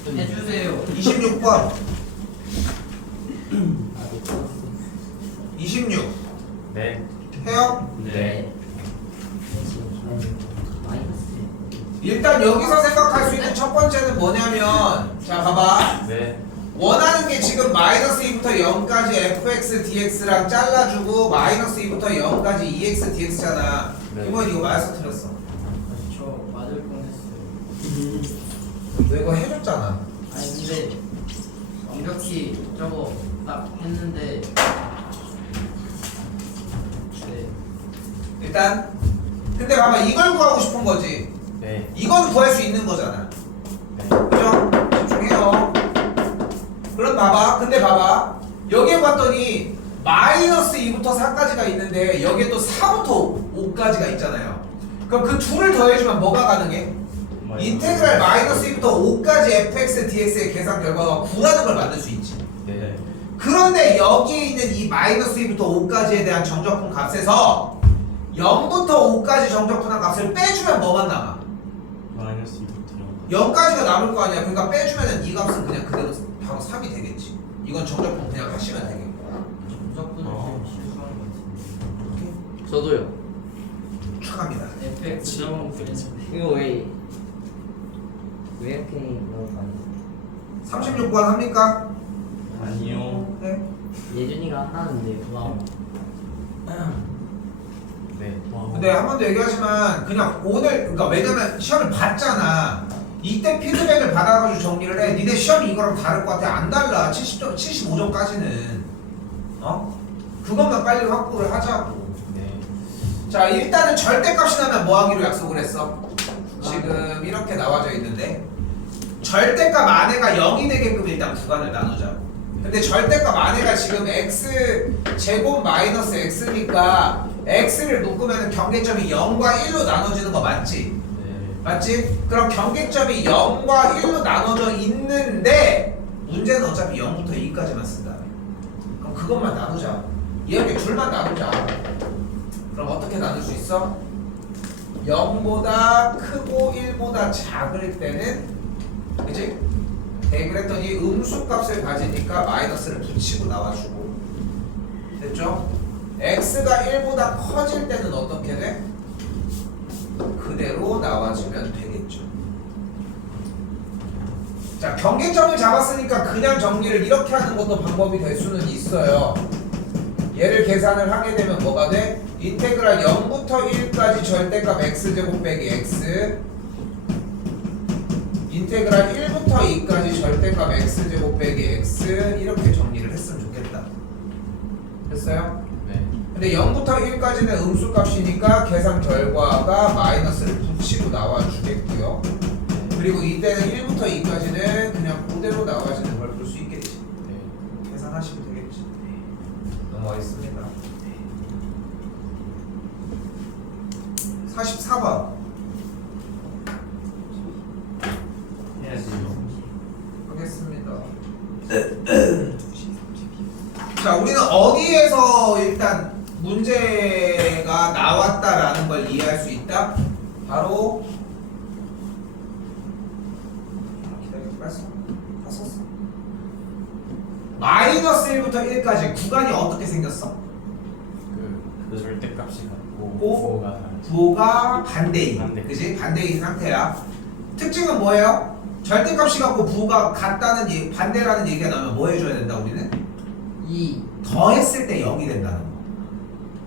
해주세요. 26번. 26. 네. 해요? 네. 일단 여기서 생각할 수 있는 첫 번째는 뭐냐면 자 봐봐. 네. 원하는 게 지금 마이너스 2부터 0까지 fx dx랑 잘라주고 마이너스 2부터 0까지 2x dx잖아. 네. 이번 이거 맞아서 틀렸어. 저 맞을 뻔했어요. 너 이거 해줬잖아. 아니 근데 이렇게 저거 딱 했는데 네. 일단 근데 봐봐 이걸 구하고 싶은 거지. 네. 이건 구할 수 있는 거잖아. 네. 그죠? 집중해요. 그럼 봐봐. 근데 봐봐. 여기에 봤더니 마이너스 2부터 4까지가 있는데 여기에 또 4부터 5까지가 있잖아요. 그럼 그 둘을 더해주면 뭐가 가능해? 인테그랄 마이너스 2부터 5까지 fx dx의 계산 결과가 9라는 걸 만들 수 있지. 네. 그런데 여기에 있는 이 마이너스 2부터 5까지에 대한 정적분 값에서 0부터 5까지 정적분한 값을 빼주면 뭐만 남아? 마이너스 2부터 0까지가 남을 거 아니야. 그러니까 빼주면 이 값은 그냥 그대로 바로 3이 되겠지. 이건 정적분 그냥 하시면 되겠고. 정적분을 좀 실수한 것 같은데. 오케이? 저도요. 축하합니다. FX 적용 이거 왜 이렇게 너무 많이 36번 합니까? 아니요. 네. 예준이가 하는데 그거 네. 근데 한 번 더 얘기하지만 그냥 오늘 그러니까 왜냐면 시험을 봤잖아. 이때 피드백을 받아가지고 정리를 해. 니네 시험이 이거랑 다를 것 같아. 안 달라. 70점, 75점까지는. 어? 그것만 빨리 확보를 하자고. 네. 자 일단은 절대값이 나면 뭐 하기로 약속을 했어? 지금 이렇게 나와져 있는데 절대값 안에가 0이 되게끔 일단 구간을 나누자. 근데 절대값 안에가 지금 x 제곱 마이너스 x니까 x를 묶으면 경계점이 0과 1로 나눠지는 거 맞지? 네. 맞지? 그럼 경계점이 0과 1로 나눠져 있는데 문제는 어차피 0부터 2까지만 쓴다. 그럼 그것만 나누자. 이렇게 둘만 나누자. 그럼 어떻게 나눌 수 있어? 0보다 크고 1보다 작을 때는 그치? 그랬더니 음수값을 가지니까 마이너스를 붙이고 나와주고 됐죠? x가 1보다 커질 때는 어떻게 돼? 그대로 나와주면 되겠죠. 자 경계점을 잡았으니까 그냥 정리를 이렇게 하는 것도 방법이 될 수는 있어요. 얘를 계산을 하게 되면 뭐가 돼? 인테그랄 0부터 1까지 절대값 x제곱 빼기 x 인테그랄 1부터 2까지 절대값 x제곱 빼기 x 이렇게 정리를 했으면 좋겠다. 됐어요? 네. 근데 0부터 1까지는 음수값이니까 계산 결과가 마이너스를 붙이고 나와주겠고요. 그리고 이때는 1부터 2까지는 그냥 그대로 나와지는 걸 볼 수 있겠지. 네. 계산하시면 되겠지. 넘어가겠습니다. 44번 해야지요. 하겠습니다. 자, 우리는 어디에서 일단 문제가 나왔다라는 걸 이해할 수 있다? 바로 다 썼어. 마이너스 1부터 1까지 구간이 어떻게 생겼어? 그 절대값이 같고 오. 부호가 다르지. 부호가 반대인, 반대. 그지? 반대인 상태야. 특징은 뭐예요? 절대값이 같고 부호가 같다는 반대라는 얘기가 나오면 뭐 해줘야 된다 우리는? 2 더했을 때 0이 된다는 거.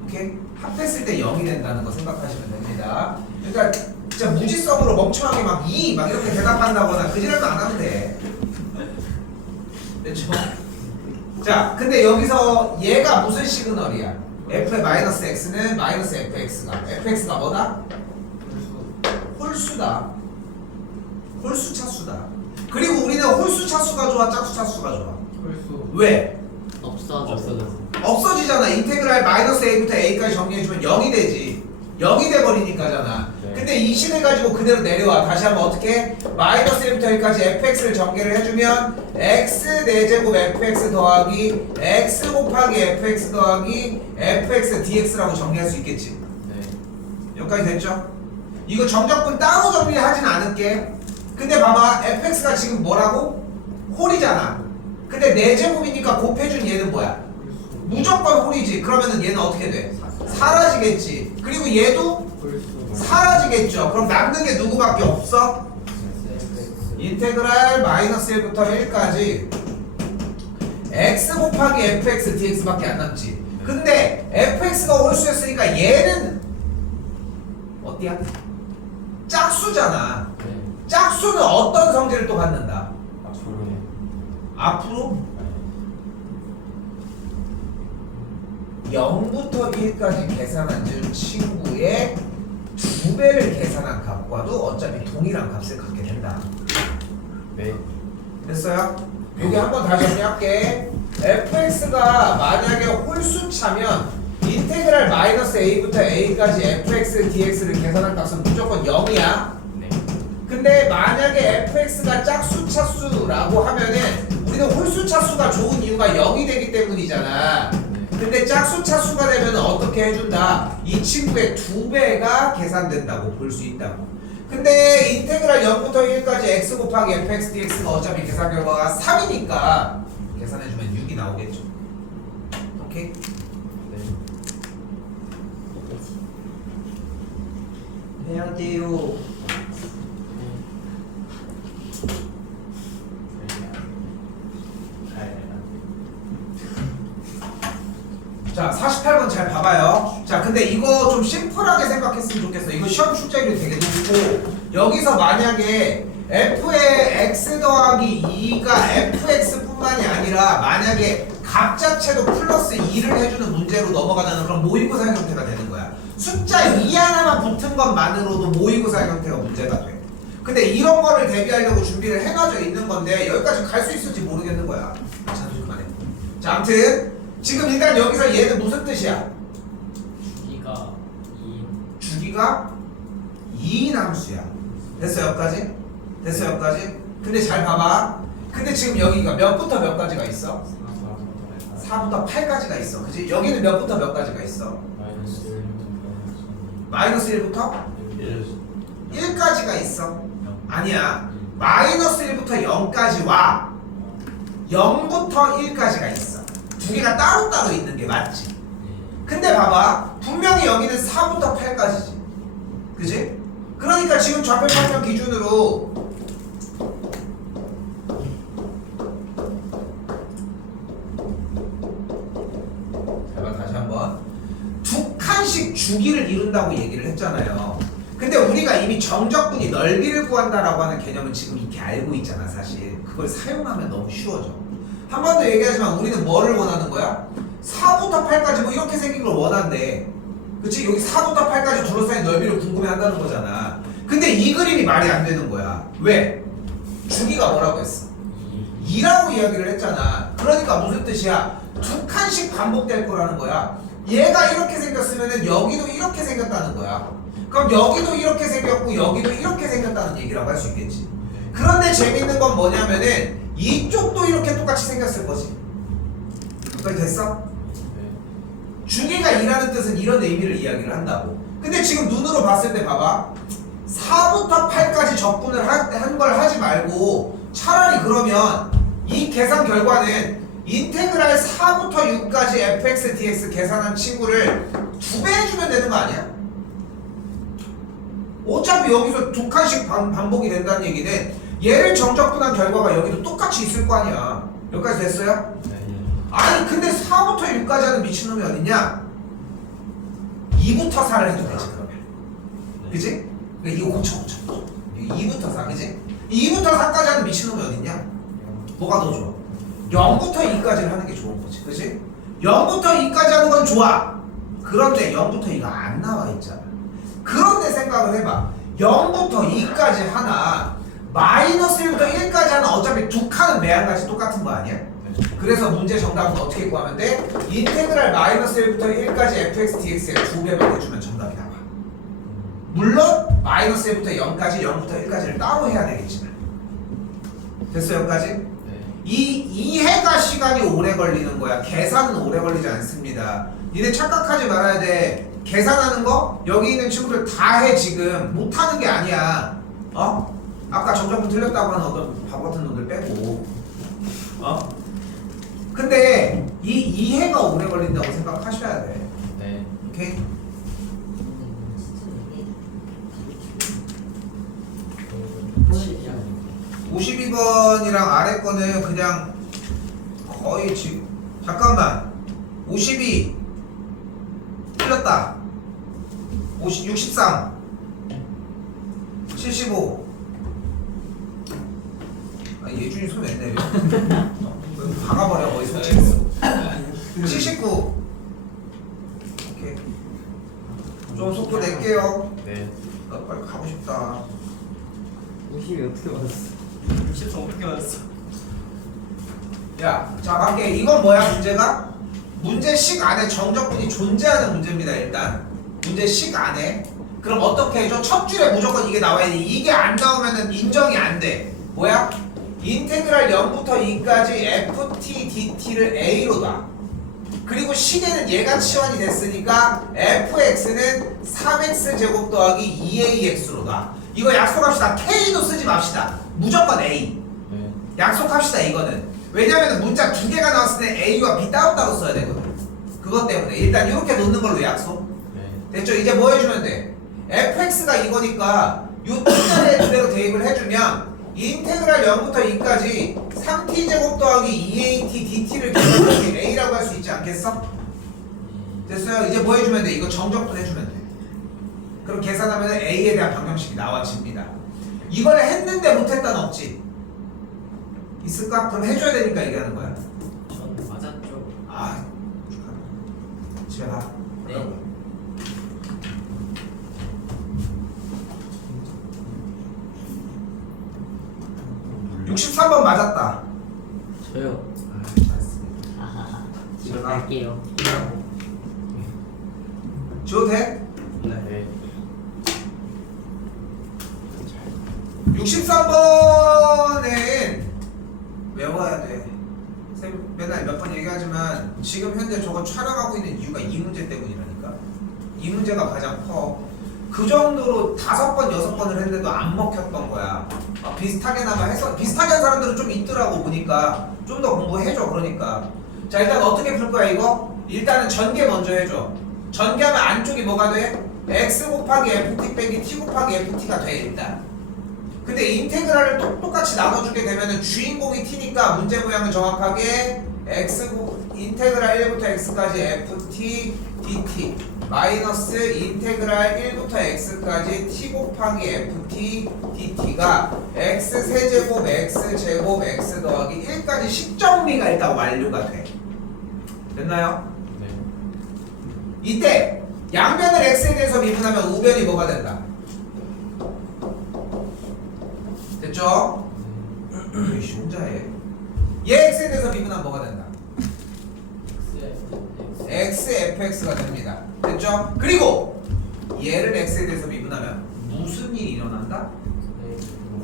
오케이? 합했을 때 0이 된다는 거 생각하시면 됩니다. 그러니까 진짜 무지성으로 멍청하게 막 2 막 이렇게 대답한다거나 그 지랄도 안 하면 돼. 됐죠? 자, 근데 여기서 얘가 무슨 시그널이야? f의 마이너스 x는 마이너스 fx가 fx가 뭐다? 홀수다. 홀수 차수다. 그리고 우리는 홀수 차수가 좋아, 짝수 차수가 좋아. 홀수 왜? 없어졌어. 없어지잖아. 인테그랄 마이너스 a부터 a까지 정리해주면 0이 되지. 0이 돼버리니까잖아. 네. 근데 이 식을 가지고 그대로 내려와. 다시 한번 어떻게? 마이너스 1부터 1까지 fx를 전개를 해주면 x 4제곱 fx 더하기 x 곱하기 fx 더하기 fx dx라고 정리할 수 있겠지. 네. 여기까지 됐죠? 이거 정적분 따로 정리하진 않을게. 근데 봐봐, fx가 지금 뭐라고? 홀이잖아. 근데 4제곱이니까 곱해준 얘는 뭐야? 무조건 홀이지. 그러면은 얘는 어떻게 돼? 사라지겠지. 그리고 얘도 홀수 사라지겠죠. 그럼 남는 게 누구밖에 없어? 인테그랄 마이너스 1부터 1까지 x 곱하기 fx dx밖에 안 남지. 근데 fx가 홀수였으니까 얘는 어디야? 짝수잖아. 네. 짝수는 어떤 성질을 또 갖는다? 아 조용해. 앞으로 0부터 1까지 계산한 준 친구의 2배를 계산한 값과도 어차피 동일한 값을 갖게 된다. 네. 됐어요? 여기 한번 다시 정리할게. fx가 만약에 홀수차면 인테그랄 마이너스 a부터 a까지 fx dx를 계산한 값은 무조건 0이야. 네. 근데 만약에 fx가 짝수차수라고 하면은 우리는 홀수차수가 좋은 이유가 0이 되기 때문이잖아. 근데 짝수차수가 되면 어떻게 해준다? 이 친구의 2배가 계산된다고 볼 수 있다고. 근데 인테그랄 0부터 1까지 x 곱하기 fx dx가 어차피 계산 결과가 3이니까 계산해주면 6이 나오겠죠. 오케이? 해야 돼요. 자, 48번 잘 봐봐요. 자, 근데 이거 좀 심플하게 생각했으면 좋겠어. 이거 시험 출제율이 되게 높고, 여기서 만약에 f의 x 더하기 2가 fx 뿐만이 아니라 만약에 값 자체도 플러스 2를 해주는 문제로 넘어가는 그런 모의고사 형태가 되는 거야. 숫자 2 하나만 붙은 것만으로도 모의고사 형태가 문제가 돼. 근데 이런 거를 대비하려고 준비를 해놔져 있는 건데 여기까지 갈 수 있을지 모르겠는 거야. 자도 그만해. 자, 아무튼 지금 일단 여기서 얘는 무슨 뜻이야? 주기가 2. 주기가 2인 함수야. 됐어 여기까지? 됐어 여기까지? 근데 잘 봐봐. 근데 지금 여기가 몇부터 몇까지가 있어? 4부터 8까지가 있어. 그지? 여기는 몇부터 몇까지가 있어? 마이너스 1부터 1까지가 있어. 아니야. 마이너스 1부터 0까지 와. 0부터 1까지가 있어. 두 개가 따로따로 있는 게 맞지. 근데 봐봐. 분명히 여기는 4부터 8까지지. 그지? 그러니까 지금 좌표 평면 기준으로 제가 다시 한번 두 칸씩 주기를 이룬다고 얘기를 했잖아요. 근데 우리가 이미 정적분이 넓이를 구한다라고 하는 개념은 지금 이렇게 알고 있잖아. 사실 그걸 사용하면 너무 쉬워져. 한 번 더 얘기하지만 우리는 뭐를 원하는 거야? 4부터 8까지 뭐 이렇게 생긴 걸 원한대. 그치? 여기 4부터 8까지 둘러싸인 넓이를 궁금해한다는 거잖아. 근데 이 그림이 말이 안 되는 거야. 왜? 주기가 뭐라고 했어? 2라고 이야기를 했잖아. 그러니까 무슨 뜻이야? 두 칸씩 반복될 거라는 거야. 얘가 이렇게 생겼으면은 여기도 이렇게 생겼다는 거야. 그럼 여기도 이렇게 생겼고 여기도 이렇게 생겼다는 얘기라고 할 수 있겠지. 그런데 재밌는 건 뭐냐면은 이쪽도 이렇게 똑같이 생겼을 거지. 그걸 됐어? 주기가 2라는 뜻은 이런 의미를 이야기를 한다고. 근데 지금 눈으로 봤을 때 봐봐. 4부터 8까지 접근을 한 걸 하지 말고 차라리 그러면 이 계산 결과는 인테그랄 4부터 6까지 fx dx 계산한 친구를 2배 해주면 되는 거 아니야? 어차피 여기서 두 칸씩 반복이 된다는 얘기는 얘를 정적분한 결과가 여기도 똑같이 있을 거 아니야. 여기까지 됐어요? 아니 근데 4부터 6까지 하는 미친놈이 어딨냐? 2부터 4를 해도 되지 그러면. 그치? 이거 고쳐 2부터 4 그치? 2부터 4까지 하는 미친놈이 어딨냐? 뭐가 더 좋아? 0부터 2까지를 하는 게 좋은 거지. 그치? 0부터 2까지 하는 건 좋아. 그런데 0부터 2가 안 나와 있잖아. 그런데 생각을 해봐. 0부터 2까지 하나 마이너스 1부터 1까지 하나 어차피 두 칸은 매한가지 똑같은 거 아니야? 그래서 문제 정답은 어떻게 구하면 돼? 인테그랄 마이너스 1부터 1까지 fx dx의 2배만 해주면 정답이 나와. 물론 마이너스 1부터 0까지 0부터 1까지를 따로 해야 되겠지만. 됐어 여기까지? 이 이해가 시간이 오래 걸리는 거야. 계산은 오래 걸리지 않습니다. 니네 착각하지 말아야 돼. 계산하는 거 여기 있는 친구들 다 해 지금. 못하는 게 아니야. 어? 아까 정적분 틀렸다고 하는 어떤 바보 같은 놈들 빼고. 어? 근데 이 이해가 오래 걸린다고 생각하셔야 돼. 네. 오케이? 52번이랑 아래 거는 그냥 거의 지금 잠깐만 52 틀렸다 63 75 아, 아니 예준이 손 왜 내려? 박아버려 거의 손. 79. 오케이. 좀 속도 낼게요. 네. 나 빨리 가고 싶다. 50이 어떻게 받았어? 60 어떻게 맞았어? 야, 자 갈게. 이건 뭐야 문제가? 문제식 안에 정적분이 존재하는 문제입니다. 일단 문제식 안에. 그럼 어떻게 해줘? 첫 줄에 무조건 이게 나와야 돼. 이게 안 나오면은 인정이 안 돼. 뭐야? 인테그랄 0부터 2까지 ft dt를 a로 놔. 그리고 식에는 얘가 치환이 됐으니까 fx는 3x 제곱 더하기 2ax로 놔. 이거 약속합시다. k도 쓰지 맙시다. 무조건 a. 네. 약속합시다 이거는. 왜냐면 문자 두 개가 나왔을 때 a와 b 따로따로 써야 되거든. 그것 때문에 일단 이렇게 놓는 걸로 약속. 네. 됐죠? 이제 뭐 해주면 돼? fx가 이거니까 요 t자리에 그대로 대입을 해주면 인테그랄 0부터 2까지 3t제곱 더하기 2at dt를 계산하기 a라고 할 수 있지 않겠어? 됐어요? 이제 뭐 해주면 돼? 이거 정적분 해주면 돼. 그럼 계산하면 a에 대한 방정식이 나와집니다. 이걸 했는데 못했다는 없지? 있을까? 그럼 해줘야 되니까 얘기하는 거야. 전 맞았죠. 아, 집에 가. 네. 63번 맞았다. 저요. 잘했습니다. 아하하. 집에 가. 갈게요. 줘도 돼? 네. 63번은 외워야 돼. 쌤 맨날 몇 번 얘기하지만 지금 현재 저거 촬영하고 있는 이유가 이 문제 때문이라니까. 이 문제가 가장 커. 그 정도로 5번, 6번을 했는데도 안 먹혔던 거야. 비슷하게나마 해서 비슷하게 한 사람들은 좀 있더라고 보니까. 좀 더 공부해줘. 그러니까 자 일단 어떻게 풀 거야 이거? 일단은 전개 먼저 해줘. 전개하면 안쪽이 뭐가 돼? x 곱하기 ft 빼기 t 곱하기 ft가 돼 일단. 근데 인테그랄을 똑같이 나눠주게 되면은 주인공이 t니까 문제 모양은 정확하게 인테그랄 1부터 x까지 ft dt 마이너스 인테그랄 1부터 x까지 t 곱하기 ft dt가 x 세제곱 x 제곱 x 더하기 1까지 식정리가 일단 완료가 돼. 됐나요? 네. 이때 양변을 x에 대해서 미분하면 우변이 뭐가 된다? 됐죠? 이씨 혼자해. 얘 x에 대해서 미분하면 뭐가 된다? x fx가 됩니다. 됐죠? 그리고 얘를 x에 대해서 미분하면 무슨 일이 일어난다?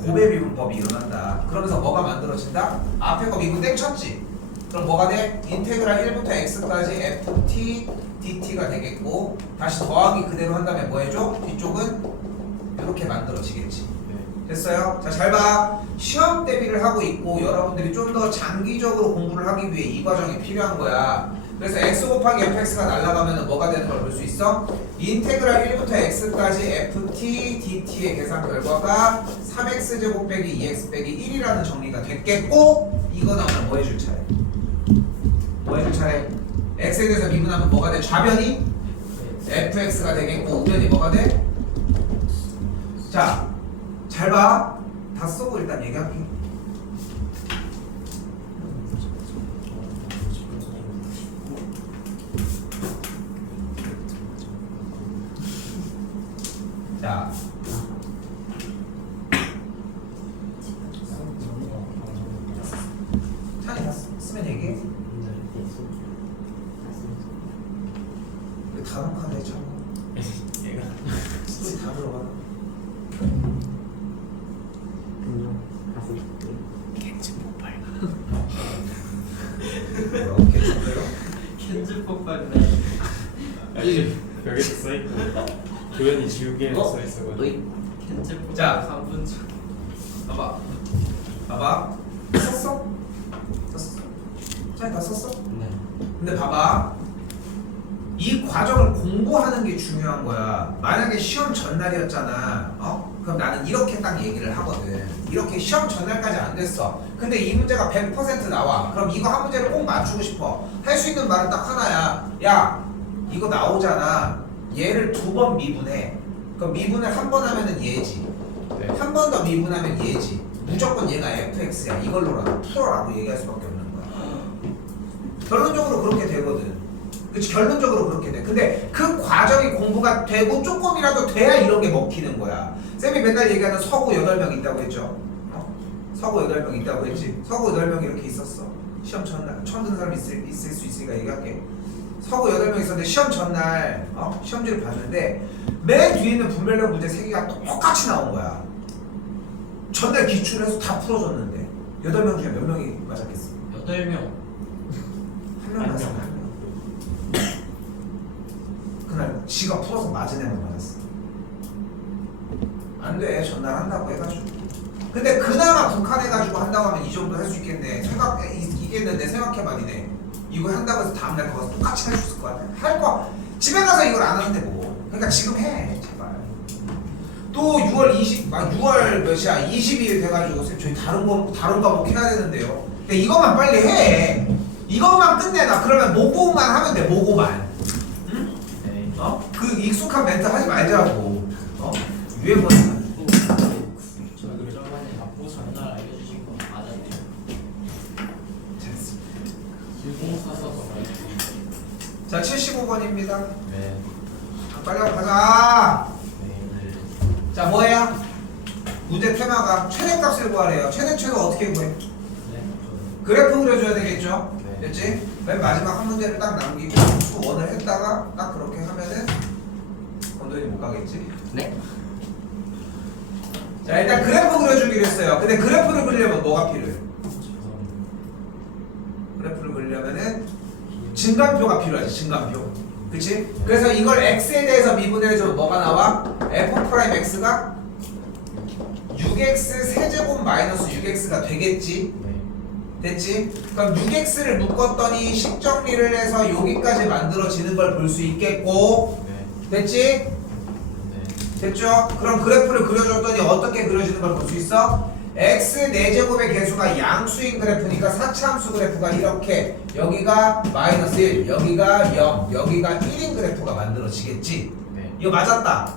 고배 미분법이 일어난다. 그러면서 뭐가 만들어진다? 앞에 거 미분 땡쳤지? 그럼 뭐가 돼? 인테그랄 1부터 x까지 ft dt가 되겠고 다시 더하기 그대로 한다면 뭐 해줘? 뒤쪽은 이렇게 만들어지겠지. 됐어요? 자, 잘 봐. 시험 대비를 하고 있고 여러분들이 좀 더 장기적으로 공부를 하기 위해 이 과정이 필요한 거야. 그래서 x 곱하기 fx가 날아가면 뭐가 되는 걸 볼 수 있어? 인테그랄 1부터 x까지 ft dt의 계산 결과가 3x 제곱 빼기 2x 빼기 1이라는 정리가 됐겠고 이거 나오면 뭐 해줄 차례? 뭐 해줄 차례? x에 대해서 미분하면 뭐가 돼? 좌변이 fx가 되겠고 우변이 뭐가 돼? 자, 잘 봐. 다 쓰고 일단 얘기할게. 자, 찬이 다 쓰면 얘기해. 왜 다른 카드에 참 얘가 소리 다 들어가. 겐지 폭발. 오케이, 좋아요. 켄즈 폭발이네. 아니 벽에 써 있고 도현이 지우개에 써 있어가지고. 켄즈 폭발 자. 3분 전. 봐봐. 봐봐. 썼어? 썼어. 자, 다 썼어? 네. 근데 봐봐. 이 과정을 공부하는 게 중요한 거야. 만약에 시험 전날이었잖아. 그럼 나는 이렇게 딱 얘기를 하거든. 이렇게 시험 전날까지 안 됐어. 근데 이 문제가 100% 나와. 그럼 이거 한 문제를 꼭 맞추고 싶어. 할 수 있는 말은 딱 하나야. 야, 이거 나오잖아. 얘를 2번 미분해. 그럼 미분을 한 번 하면은 얘지. 네. 한 번 더 미분하면 얘지. 무조건 얘가 fx야. 이걸로라도 풀어라고 얘기할 수밖에 없는 거야. 결론적으로 그렇게 되거든. 그치? 결론적으로 그렇게 돼. 근데 그 과정이 공부가 되고 조금이라도 돼야 이런 게 먹히는 거야. 쌤이 맨날 얘기하는 서구 8명 있다고 했죠. 서구 8명 있다고 했지. 서구 8명 이렇게 있었어. 시험 전날. 처음 듣는 사람 있을 수 있으니까 얘기할게. 서구 8명 있었는데 시험 전날 시험지를 봤는데 맨 뒤에 있는 분별력 문제 3개가 똑같이 나온 거야. 전날 기출을 해서 다 풀어줬는데 8명 중에 몇 명이 맞았겠어? 8명. 한 명 맞았어. 한 명. 그날 지가 풀어서 맞은 애만 맞았어. 안 돼. 전날 한다고 해가지고. 근데 그나마 북한해가지고 한다고 하면 이 정도 할 수 있겠네. 이겠는데 생각해봐 니네. 이거 한다고 해서 다음날 가서 똑같이 할 수 있을 것 같아. 할 거. 집에 가서 이걸 안 하는데 뭐. 그러니까 지금 해. 제발. 또 6월 몇이야? 20일 돼가지고 쌤 저희 다른 과목 해야 되는데요. 근데 이것만 빨리 해. 이것만 끝내놔. 그러면 모고만 하면 돼. 모고만. 응? 네. 그 익숙한 멘트 하지 말자고. 유행어는. 저 저번에 앞으로 전날 알려주신 거 맞았네요. 공사 써서 말했어요. 자, 75번입니다. 네. 빨리 가자. 네. 자, 뭐야? 문제 테마가 최대값을 구하래요. 최대값을 어떻게 구해? 네. 그래프 그려줘야 되겠죠? 네. 됐지? 맨 마지막 한 문제를 딱 남기고 또 원을 했다가 딱 그렇게 하면은 건도현이 못 가겠지? 네? 자, 일단 그래프 그려주기로 했어요. 근데 그래프를 그리려면 뭐가 필요해? 그래프를 그리려면은 증간표가 필요하지. 증간표. 그치? 그래서 이걸 x에 대해서 미분을 해주면 뭐가 나와? f'x가 6x 세제곱 마이너스 6x가 되겠지? 네. 됐지? 그럼 6x를 묶었더니 식정리를 해서 여기까지 만들어지는 걸 볼 수 있겠고 네. 됐지? 네. 됐죠? 그럼 그래프를 그려줬더니 어떻게 그려지는 걸 볼 수 있어? x 4제곱의 개수가 양수인 그래프니까 사차함수 그래프가 이렇게 여기가 마이너스 1, 여기가 0, 여기가 1인 그래프가 만들어지겠지? 네. 이거 맞았다.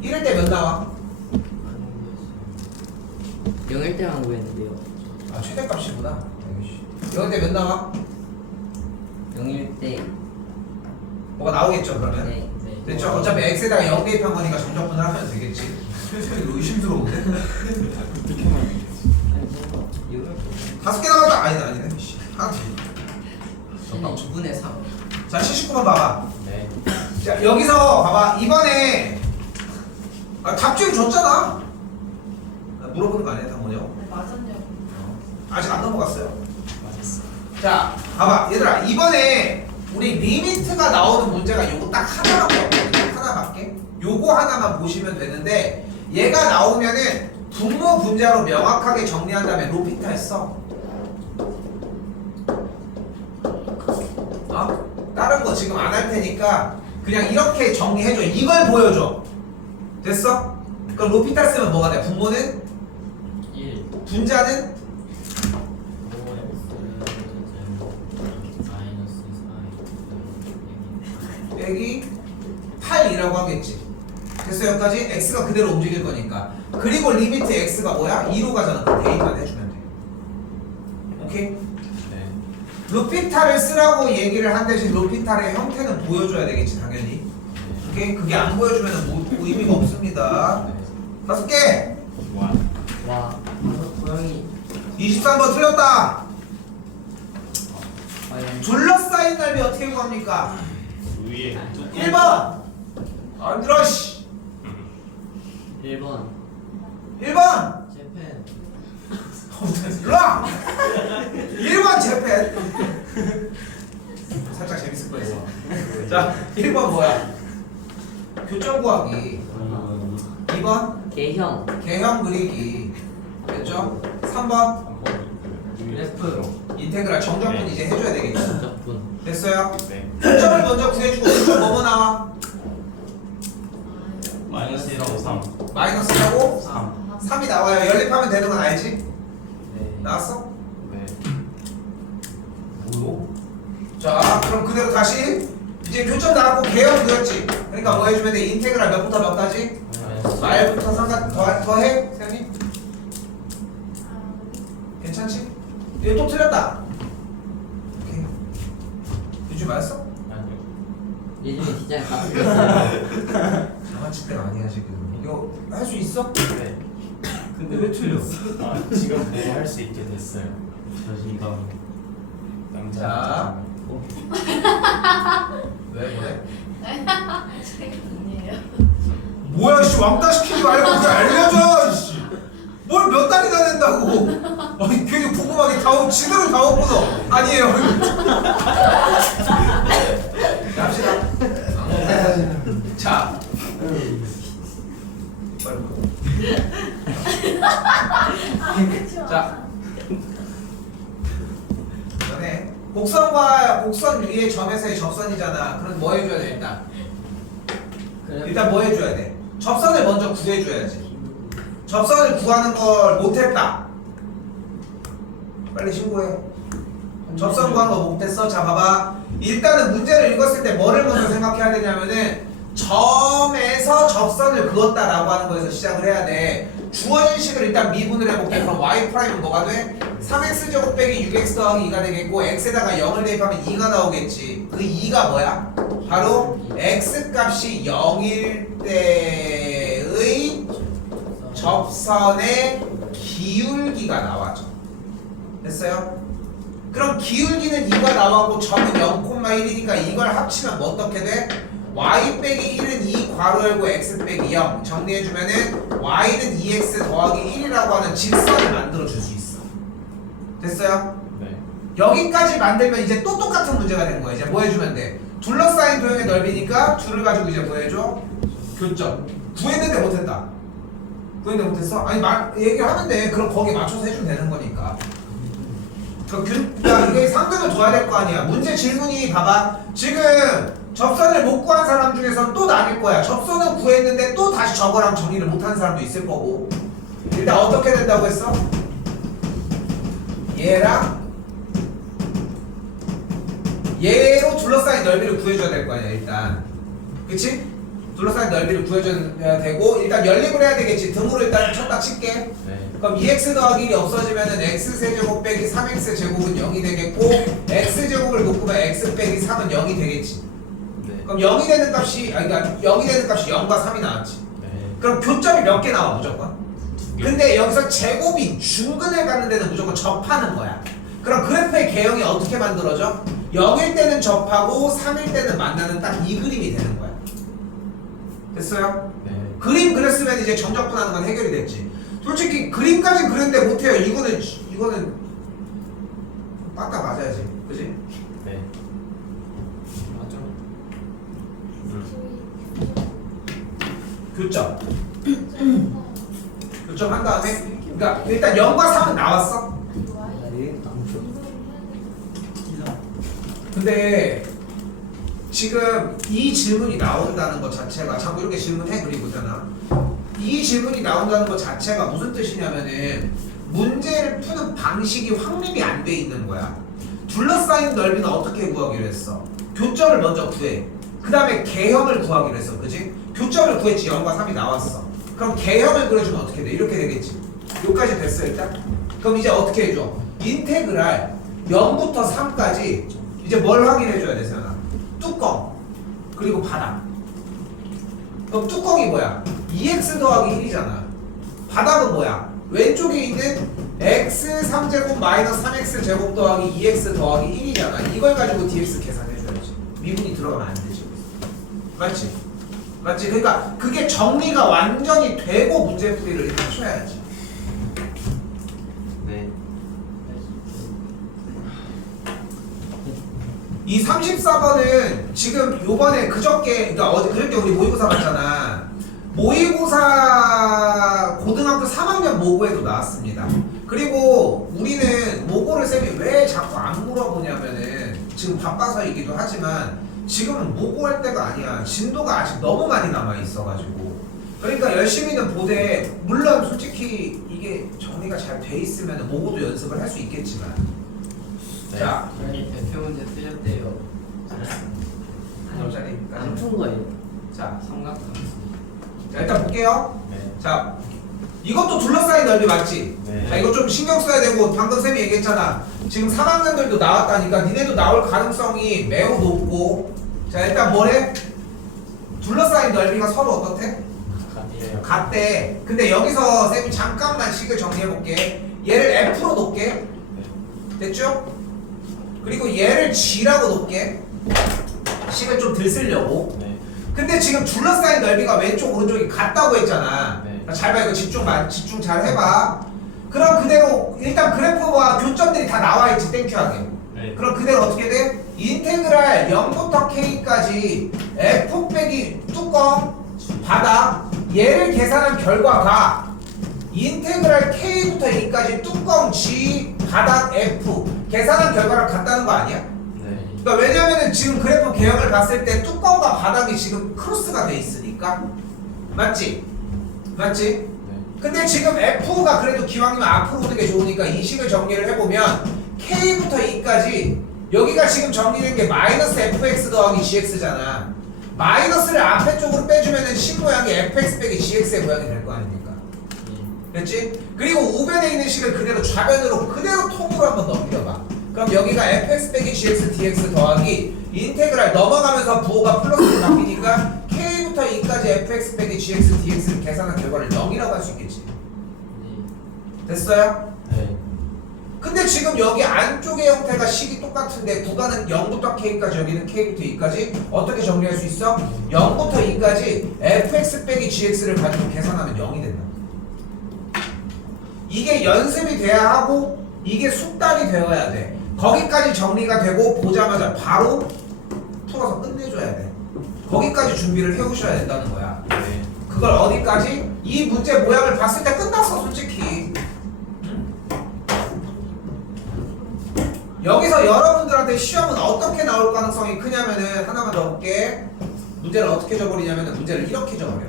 이럴 때 몇 나와? 0일 때만 구했는데요. 아 최대값이구나. 이럴 때 몇 나와? 0일 때. 뭐가 나오겠죠 그러면? 네. 네. 됐죠? 어차피 x에다가 0 대입한 거니까 정적분을 하면 되겠지. 이거 의심스러운데? 어떻게 하면 아니 뭐 0일 5개 나왔다. 아니네. 씨, 하나 더. 저는 2분의 3. 자 79번 봐봐. 네. 자 여기서 봐봐. 이번에 답지를 줬잖아. 물어보는 거 아니야 당원이요? 맞았냐고. 아직 안 넘어갔어요. 맞았어. 자 봐봐 얘들아 이번에 우리 리미트가 나오는 문제가 요거 딱 하나밖에 없거든요. 하나밖에. 요거 하나만 보시면 되는데 얘가 나오면은 분모 분자로 명확하게 정리한 다음에 로피타 써. 다른 거 지금 안 할 테니까 그냥 이렇게 정리해줘. 이걸 보여줘. 됐어? 그럼 로피타 쓰면 뭐가 돼? 분모는? 1. 분자는? 5x 빼기 8이라고 하겠지. 됐어 여기까지? x가 그대로 움직일 거니까. 그리고 리미트 x가 뭐야? 2로 가잖아. 그 대입만 해주면 돼. 오케이? 네. 루피타를 쓰라고 얘기를 한 대신 루피타의 형태는 보여줘야 되겠지 당연히. 오케이? 그게 안 보여주면 뭐 의미가 없습니다. 네. 5개! 와. 와. 고양이. 23번 틀렸다. 과연 둘러싸인 넓이 어떻게 구합니까? 위에 1번! 안 들어 씨! 1번. 1번! 재팬. 일로와! 1번 재팬! 살짝 재밌을 거였어. 자, 1번 뭐야? 교점 구하기. 2번 개형. 개형 그리기. 됐죠? 3번 F. 인테그랄 정적분 네. 이제 해줘야 되겠죠? 전적분. 됐어요? 네. 교점을 먼저 구해주고 교점 뭐뭐 나와? 마이너스 1하고 3. 마이너스라고 3. 3이 나와요. 연립하면 되는 건 알지? 네. 나왔어? 네. 뭐요? 자 그럼 그대로 다시 이제 교점 나왔고 개형 그렸지? 그러니까 뭐 해주면 돼? 인테그랄 몇부터 몇까지? 말부터 상관 더해? 세연이? 얘 또 틀렸다. 오케이. 유주 맞았어? 아니요. 예전에 진짜 다 틀렸어요. 장난칠 때가 아니야 지금. 이거 할 수 있어? 네. 근데 왜 틀렸어? 아 지금 뭐 할 수 있게 됐어요. 자신감. 자. 남자. 왜? 아니에요. 뭐야 씨 왕따 시키지 말고 그냥 알려줘 씨. 뭘 몇 달이나 된다고. 아니 괜히 궁금하게 지들은 다 없구나. 아니에요. 갑시다. 자. 자. 전에 곡선과 곡선 위의 점에서의 접선이잖아. 그럼 뭐 해줘야 돼 일단? 일단 뭐 해줘야 돼? 접선을 먼저 구해줘야지. 접선을 구하는 걸 못했다. 빨리 신고해. 접선 구한 거 못했어? 자 봐봐. 일단은 문제를 읽었을 때 뭐를 먼저 생각해야 되냐면은 점에서 접선을 그었다라고 하는 거에서 시작을 해야 돼. 주어진 식을 일단 미분을 해볼게. 그럼 y''은 뭐가 돼? 3x제곱 빼기 6x 더하기 2가 되겠고 x에다가 0을 대입하면 2가 나오겠지. 그 2가 뭐야? 바로 x값이 0일 때의 접선의 기울기가 나와죠. 됐어요? 그럼 기울기는 2가 나왔고 점은 0,1이니까 이걸 합치면 뭐 어떻게 돼? y 빼기 1은 2 괄호 열고 x 빼기 0 정리해주면은 y는 2x 더하기 1이라고 하는 직선을 만들어줄 수 있어. 됐어요? 네. 여기까지 만들면 이제 또 똑같은 문제가 된 거야. 이제 뭐 해주면 돼? 둘러싸인 도형의 넓이니까 둘을 가지고 이제 뭐 해줘? 교점. 구했는데 못했다. 구했는데 못했어? 아니 얘기하면 돼. 그럼 거기 맞춰서 해주면 되는 거니까. 그러니까 이게 상등을 둬야 될 거 아니야. 문제 질문이 봐봐. 지금 접선을 못 구한 사람 중에서 또 나뉠 거야. 접선은 구했는데 또 다시 저거랑 정리를 못한 사람도 있을 거고. 일단 어떻게 된다고 했어? 얘랑 얘로 둘러싸인 넓이를 구해줘야 될 거 아니야 일단. 그치? 둘러싸인 넓이를 구해줘야 되고 일단 연립을 해야 되겠지. 등으로 일단 쳤다 칠게. 네. 그럼 2x 더하기 1이 없어지면은 x세제곱 빼기 3x 제곱은 0이 되겠고 x제곱을 묶으면 x 빼기 3은 0이 되겠지. 네. 그럼 0이 되는 값이 그러니까 0이 되는 값이 0과 3이 나왔지. 네. 그럼 교점이 몇 개 나와 무조건? 2개. 근데 여기서 제곱이 중근을 갖는 데는 무조건 접하는 거야. 그럼 그래프의 개형이 어떻게 만들어져? 0일 때는 접하고 3일 때는 만나는 딱 이 그림이 되는 거야. 됐어요? 네. 그림 그렸으면 이제 정적분하는 건 해결이 됐지. 솔직히 그림까지 그렸는데 못해요. 이거는 빡까 맞아야지. 그지? 네. 맞아. 교점. 교점 한 다음에 그러니까 일단 0과 3은 나왔어. 근데 지금 이 질문이 나온다는 것 자체가 자꾸 이렇게 질문해 그리고잖아. 이 질문이 나온다는 것 자체가 무슨 뜻이냐면은 문제를 푸는 방식이 확립이 안 돼 있는 거야. 둘러싸인 넓이는 어떻게 구하기로 했어? 교점을 먼저 구해. 그 다음에 개형을 구하기로 했어. 그지? 교점을 구했지. 0과 3이 나왔어. 그럼 개형을 그려주면 어떻게 돼? 이렇게 되겠지. 여기까지 됐어 일단. 그럼 이제 어떻게 해줘? 인테그랄 0부터 3까지 이제 뭘 확인해줘야 돼 세연아? 뚜껑 그리고 바닥. 그럼 뚜껑이 뭐야? 2x 더하기 1이잖아. 바닥은 뭐야? 왼쪽에 있는 x 3제곱 마이너스 3x 제곱 더하기 2x 더하기 1이잖아. 이걸 가지고 dx 계산해줘야지. 미분이 들어가면 안 되지. 맞지? 맞지? 그러니까 그게 정리가 완전히 되고 문제풀이를 이렇게 쳐야지. 네. 이 34번은 지금 요번에 그저께 그러니까 그저께 우리 모의고사 봤잖아. 모의고사 고등학교 3학년 모고에도 나왔습니다. 그리고 우리는 모고를 쌤이 왜 자꾸 안 물어보냐면은 지금 바빠서이기도 하지만 지금은 모고할 때가 아니야. 진도가 아직 너무 많이 남아 있어가지고 그러니까 열심히는 보되 물론 솔직히 이게 정리가 잘 돼 있으면 모고도 연습을 할 수 있겠지만 네. 자 아니 대표 문제 틀렸대요. 안 푼 거예요. 자, 삼각함수. 자 일단 볼게요. 네. 자 이것도 둘러싸인 넓이 맞지? 네. 자 이거 좀 신경 써야 되고 방금 쌤이 얘기했잖아. 지금 3학년들도 나왔다니까 니네도 나올 가능성이 매우 높고 자 일단 뭐래? 둘러싸인 넓이가 서로 어떻대? 같아요. 같대. 근데 여기서 쌤이 잠깐만 식을 정리해볼게. 얘를 F로 놓을게. 됐죠? 그리고 얘를 G라고 놓을게. 식을 좀 덜 쓰려고. 네. 근데 지금 둘러싸인 넓이가 왼쪽 오른쪽이 같다고 했잖아. 네. 잘 봐. 이거 집중 잘 해봐. 그럼 그대로 일단 그래프와 교점들이 다 나와있지. 땡큐하게. 네. 그럼 그대로 어떻게 돼? 인테그랄 0부터 K까지 F 빼기 뚜껑 바닥 얘를 계산한 결과가 인테그랄 K부터 E까지 뚜껑 G 바닥 F 계산한 결과랑 같다는 거 아니야? 네. 그러니까 왜냐면은 지금 그래프 개형을 봤을 때 뚜껑과 바닥이 지금 크로스가 돼 있으니까 맞지? 맞지? 네. 근데 지금 F가 그래도 기왕이면 앞으로 오는 게 좋으니까 이 식을 정리를 해보면 K부터 E까지 여기가 지금 정리된 게 마이너스 fx 더하기 gx잖아. 마이너스를 앞에 쪽으로 빼주면은 식 모양이 fx 빼기 gx의 모양이 될 거 아닙니까? 됐지? 그리고 우변에 있는 식을 그대로 좌변으로 그대로 통으로 한번 넘겨봐. 그럼 여기가 fx 빼기 gx dx 더하기 인테그랄 넘어가면서 부호가 플러스로 바뀌니까 k부터 e까지 fx 빼기 gx dx를 계산한 결과를 0이라고 할 수 있겠지. 됐어요? 네. 근데 지금 여기 안쪽의 형태가 식이 똑같은데 구간은 0부터 K까지 여기는 K부터 E까지 어떻게 정리할 수 있어? 0부터 E까지 fx 빼기 gx를 가지고 계산하면 0이 된다. 이게 연습이 돼야 하고 이게 숙달이 되어야 돼. 거기까지 정리가 되고 보자마자 바로 풀어서 끝내줘야 돼. 거기까지 준비를 해오셔야 된다는 거야. 네. 그걸 어디까지? 이 문제 모양을 봤을 때 끝났어 솔직히. 여기서 여러분들한테 시험은 어떻게 나올 가능성이 크냐면은 하나만 더 볼게. 문제를 어떻게 줘버리냐면은 문제를 이렇게 줘버려.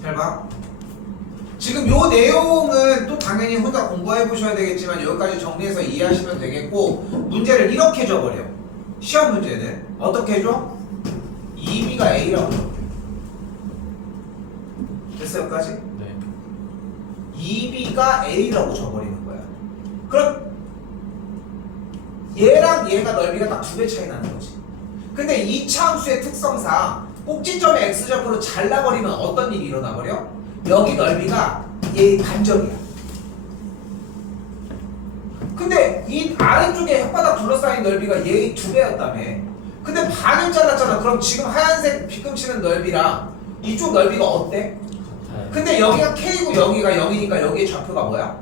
잘 봐. 지금 요 내용은 또 당연히 혼자 공부해 보셔야 되겠지만 여기까지 정리해서 이해하시면 되겠고 문제를 이렇게 줘버려. 시험 문제는 어떻게 해줘? 2b가 a라고 적어요. 됐어 여기까지? 네. 2b가 a라고 적어버리는 거야. 그럼 얘랑 얘가 넓이가 딱 2배 차이 나는 거지. 근데 이 차함수의 특성상 꼭지점의 x좌표로 잘라버리면 어떤 일이 일어나버려? 여기 넓이가 얘의 반절이야. 근데 이 아래쪽에 혓바닥 둘러싸인 넓이가 얘의 2배였다며. 근데 반을 잘랐잖아. 그럼 지금 하얀색 빗금치는 넓이랑 이쪽 넓이가 어때? 같아요. 근데 여기가 K고 여기가 0이니까 여기의 좌표가 뭐야?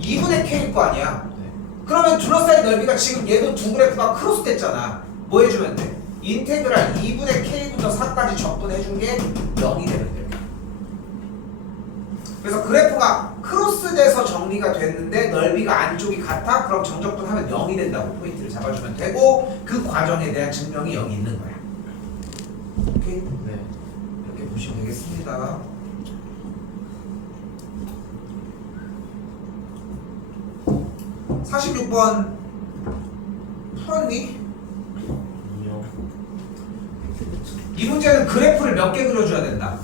2분의 K일 거 아니야. 네. 그러면 둘러싸인 넓이가 지금 얘도 두 그래프가 크로스 됐잖아. 뭐 해주면 돼? 인테그랄 2분의 K부터 4까지 적분해준 게 0이 되면 돼. 그래서 그래프가 크로스돼서 정리가 됐는데 넓이가 안쪽이 같아? 그럼 정적분하면 0이 된다고 포인트를 잡아주면 되고 그 과정에 대한 증명이 여기 있는 거야. 오케이? 네. 이렇게 보시면 되겠습니다. (46번) 풀었니? 아니요. 이 문제는 그래프를 몇 개 그려줘야 된다?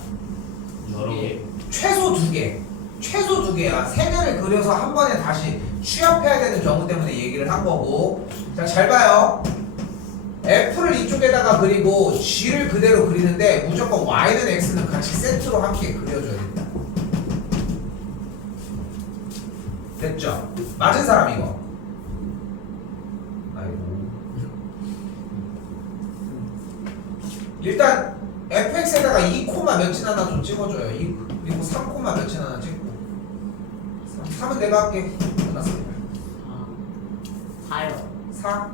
여러 개. 최소 2개. 최소 2개야. 3개를 그려서 한 번에 다시 취합해야 되는 경우 때문에 얘기를 한 거고. 자, 잘 봐요. F를 이쪽에다가 그리고 G를 그대로 그리는데 무조건 Y는 X는 같이 세트로 함께 그려줘야 된다. 됐죠? 맞은 사람 이거. 아이고. 일단 fx에다가 2 몇인 하나 좀 찍어줘요. 그리고 3 몇인 하나 찍고. 3은 내가 할게. 끝났어. 4요. 4.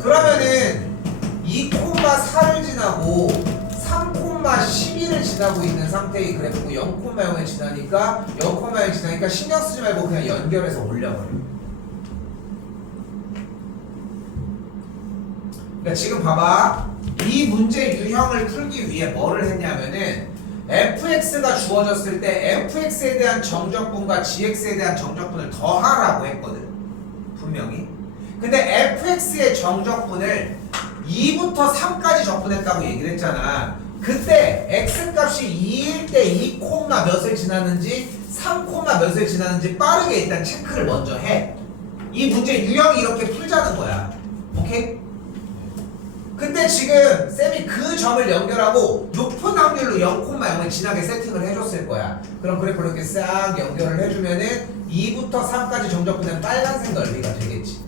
그러면은 2,4를 지나고 3,12를 지나고 있는 상태의 그래프고 0,0을 지나니까 0,0을 지나니까 신경 쓰지 말고 그냥 연결해서 올려버려. 그러니까 지금 봐봐. 이 문제 유형을 풀기 위해 뭐를 했냐면은 fx가 주어졌을 때 fx에 대한 정적분과 gx에 대한 정적분을 더하라고 했거든. 분명히. 근데 fx의 정적분을 2부터 3까지 접근했다고 얘기를 했잖아. 그때 x값이 2일 때 2, 몇을 지났는지 3, 몇을 지났는지 빠르게 일단 체크를 먼저 해. 이 문제 유형이 이렇게 풀자는 거야. 오케이? 근데 지금 쌤이 그 점을 연결하고 높은 확률로 0,0을 지나게 세팅을 해줬을 거야. 그럼 그래프를 이렇게 싹 연결을 해주면은 2부터 3까지 정적분된 빨간색 넓이가 되겠지.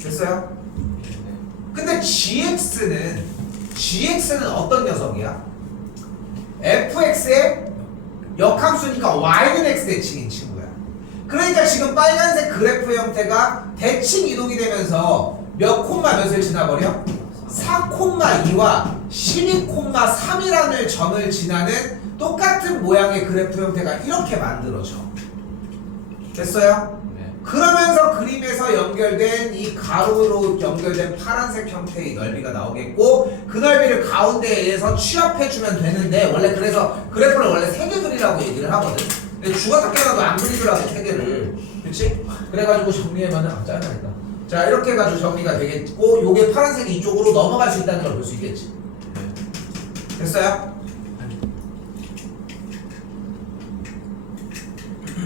됐어요? 근데 GX는 어떤 녀석이야? fx의 역함수니까 y는 x 대칭인 친구야. 그러니까 지금 빨간색 그래프 형태가 대칭 이동이 되면서 몇 콤마 몇을 지나버려? 4,2와 12,3이라는 점을 지나는 똑같은 모양의 그래프 형태가 이렇게 만들어져. 됐어요? 네. 그러면서 그림에서 연결된 이 가로로 연결된 파란색 형태의 넓이가 나오겠고 그 넓이를 가운데에서 취합해주면 되는데 원래 그래서 그래프를 원래 3개 그리라고 얘기를 하거든. 근데 죽었다 깨어나도 안 그리더라고 3개를. 그치? 그래가지고 정리해면은 짜증나니까. 자 이렇게 해가지고 정리가 되겠고 요게 파란색이 이쪽으로 넘어갈 수 있다는 걸 볼 수 있겠지. 됐어요?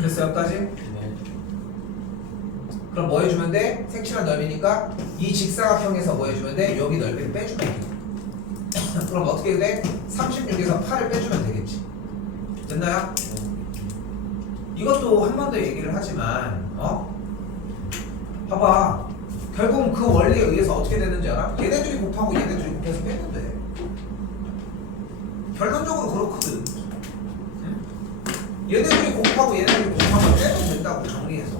됐어요? 여기까지? 네. 그럼 뭐 해주면 돼? 색칠한 넓이니까 이 직사각형에서 뭐 해주면 돼? 여기 넓이를 빼주면 돼. 그럼 어떻게 돼? 36에서 8을 빼주면 되겠지. 됐나요? 이것도 한 번 더 얘기를 하지만 봐봐. 결국은 그 원리에 의해서 어떻게 되는지 알아? 얘네들이 곱하고 얘네들이 곱해서 빼면 돼. 결론적으로 그렇거든. 얘네들이 곱하고 얘네들이 곱하면 빼면 된다고 정리해서.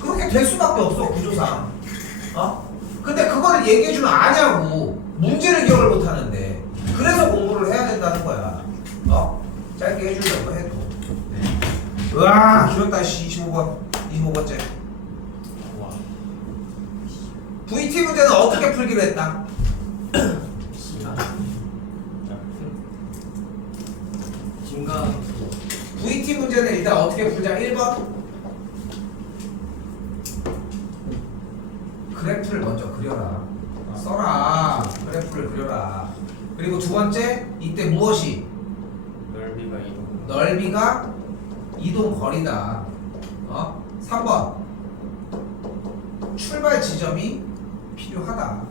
그렇게 될 수밖에 없어 구조상. 근데 그거를 얘기해주면 아냐고. 문제를 기억을 못하는데. 그래서 공부를 해야 된다는 거야. 짧게 해주려고 해도. 으아 길었다 25번째. 와. VT 문제는 어떻게 풀기로 했다? 중간 VT 문제는 일단 어떻게 풀자? 1번 그래프를 먼저 그려라. 써라. 그래프를 그려라. 그리고 두 번째 이때 무엇이? 넓이가 이동 거리다. 3번 출발 지점이 필요하다.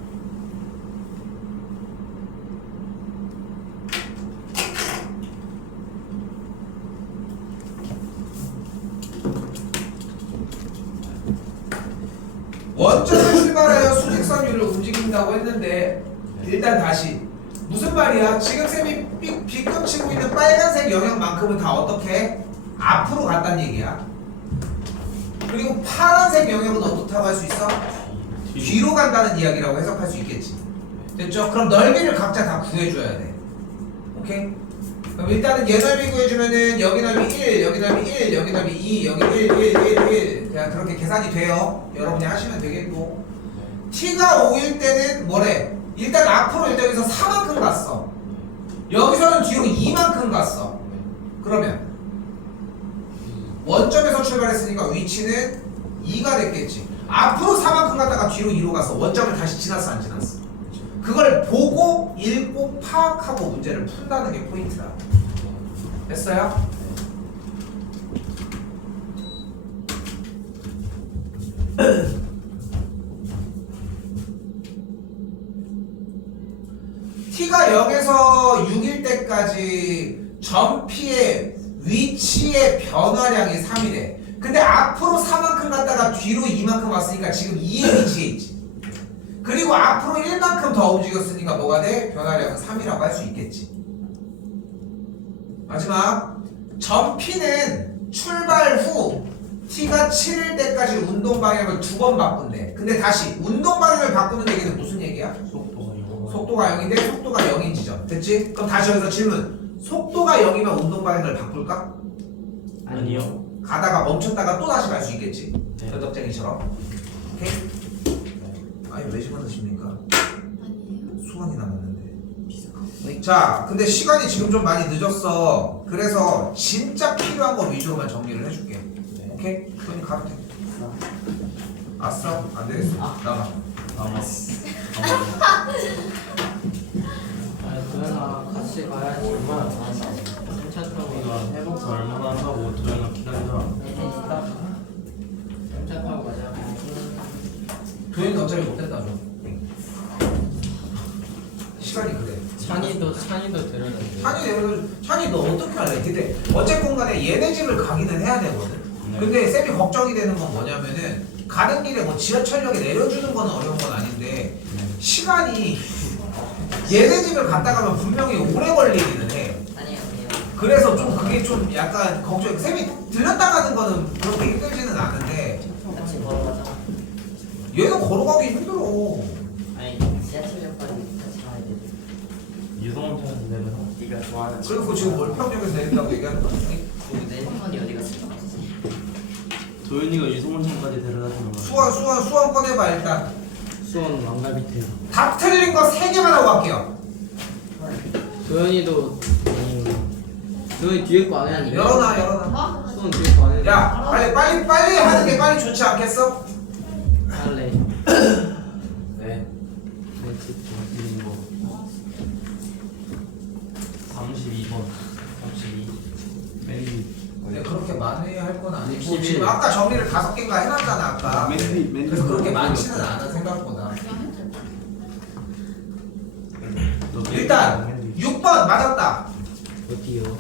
원점을 출발하여 수직선율을 움직인다고 했는데 일단 다시 무슨 말이야? 지금 쌤이 B급 치고 있는 빨간색 영역만큼은 다 어떻게? 앞으로 갔단 얘기야. 그리고 파란색 영역은 어떻다고 할 수 있어? 뒤로 간다는 이야기라고 해석할 수 있겠지. 됐죠? 그럼 넓이를 각자 다 구해줘야 돼. 오케이? 그럼 일단은 얘 넓이 구해주면은 여기 넓이 1, 여기 넓이 1, 여기 넓이 2, 여기 1, 1, 1, 1 그냥 그렇게 계산이 돼요. 여러분이 하시면 되겠고 T가 5일 때는 뭐래? 일단 앞으로 일단 여기서 4만큼 갔어. 여기서는 뒤로 2만큼 갔어. 그러면 원점에서 출발했으니까 위치는 2가 됐겠지. 앞으로 4만큼 갔다가 뒤로 2로 가서 원점을 다시 지났어 안 지났어? 그걸 보고 읽고 파악하고 문제를 푼다는 게 포인트다. 됐어요? T가 0에서 6일 때까지 점 P의 위치의 변화량이 3이래. 근데 앞으로 4만큼 갔다가 뒤로 2만큼 왔으니까 지금 2의 위치에 있지. 그리고 앞으로 1만큼 더 움직였으니까 뭐가 돼? 변화량은 3이라고 할 수 있겠지. 마지막 점 P는 출발 후 T가 7일 때까지 운동 방향을 2번 바꾼대. 근데 다시 운동 방향을 바꾸는 얘기는 무슨 얘기야? 속도가 0인데 속도가 0인 지점. 됐지? 그럼 다시 여기서 질문. 속도가 0이면 운동 방향을 바꿀까? 아니요. 가다가 멈췄다가 또 다시 갈 수 있겠지. 네. 변덕쟁이처럼. 오케이? 아니 왜 집어넣으십니까? 수강이 남았는데. 자, 근데 시간이 지금 좀 많이 늦었어. 그래서 진짜 필요한 거 위주로만 정리를 해줄게. 네. 오케이? 그럼 가도 돼. 아싸? 안 되겠어. 나가. 도현아 같이 가야지. 얼마나 잘한다. 쌤차 이거 타고 해봐서 얼마나 한다고 도현아 기다려. 쌤차 타고 가자. 도현이 어차피 못 된다 좀. 시간이 그래. 찬이도 데려다 줘. 찬이 너 어떻게 할래? 근데 어쨌건 간에 얘네 집을 가기는 해야 되거든. 근데 쌤이 걱정이 되는 건 뭐냐면은 가는 길에 뭐 지하철역에 내려주는 건 어려운 건 아닌데 시간이 얘네 집을 갔다 가면 분명히 오래 걸리기는 해. 아니에요. 그래서 좀 그게 좀 약간 걱정. 쌤이 들렸다 가는 거는 그렇게 힘들지는 않은데 같이 걸어가자. 얘는 걸어가기 힘들어. 아니 지하철역까지 같이 가야 돼. 유성원 차에서 내려서. 네가 좋아하는 그리고 지금 월평역에서 내린다고 얘기하는 거 아니니? 우리 내리는 건이 어디 갔을까? 도현이가 유성원 차까지 데려다 주는 거야. 수원 꺼내봐 일단. 수원 왕갈비태. 답 틀린 거 3개만 하고 갈게요. 도현이도 도현이 뒤에 거 안 해야 되니까. 열어놔. 수원 뒤에 거 안 해야 돼. 야 빨리 하는 게 빨리 좋지 않겠어? 할래. 네. 이거 32번. 32. 맨 뒤. 근데 그렇게 많이 할 건 아니고 61. 지금 아까 정리를 5개인가 해놨잖아 아까. 맨 뒤. 그래서 그렇게 많지는 않아 생각보다. 일단 6번 맞았다. 어디요?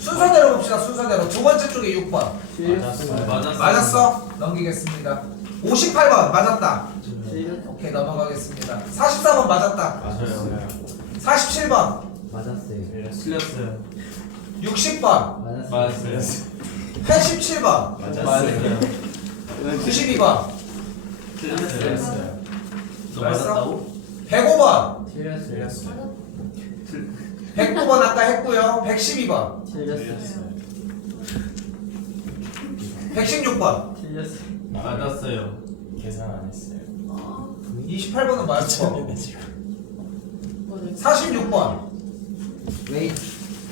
순서대로 봅시다. 순서대로 두 번째 쪽에 6번 맞았어. 맞았어? 넘기겠습니다. 58번 맞았다. 틀렸. 오케이 넘어가겠습니다. 44번 맞았다. 맞아요. 47번 맞았어요. 틀렸어요. 60번 맞았어요. 87번 맞았어요. 92번 틀렸어요. 너 맞았어? 맞았다고? 105번 틀렸어요. 109번 아까 했고요. 112번 틀렸어요. 116번 틀렸어요. 맞았어요. 계산 안 했어요. 28번은 맞았죠. 46번 웨이.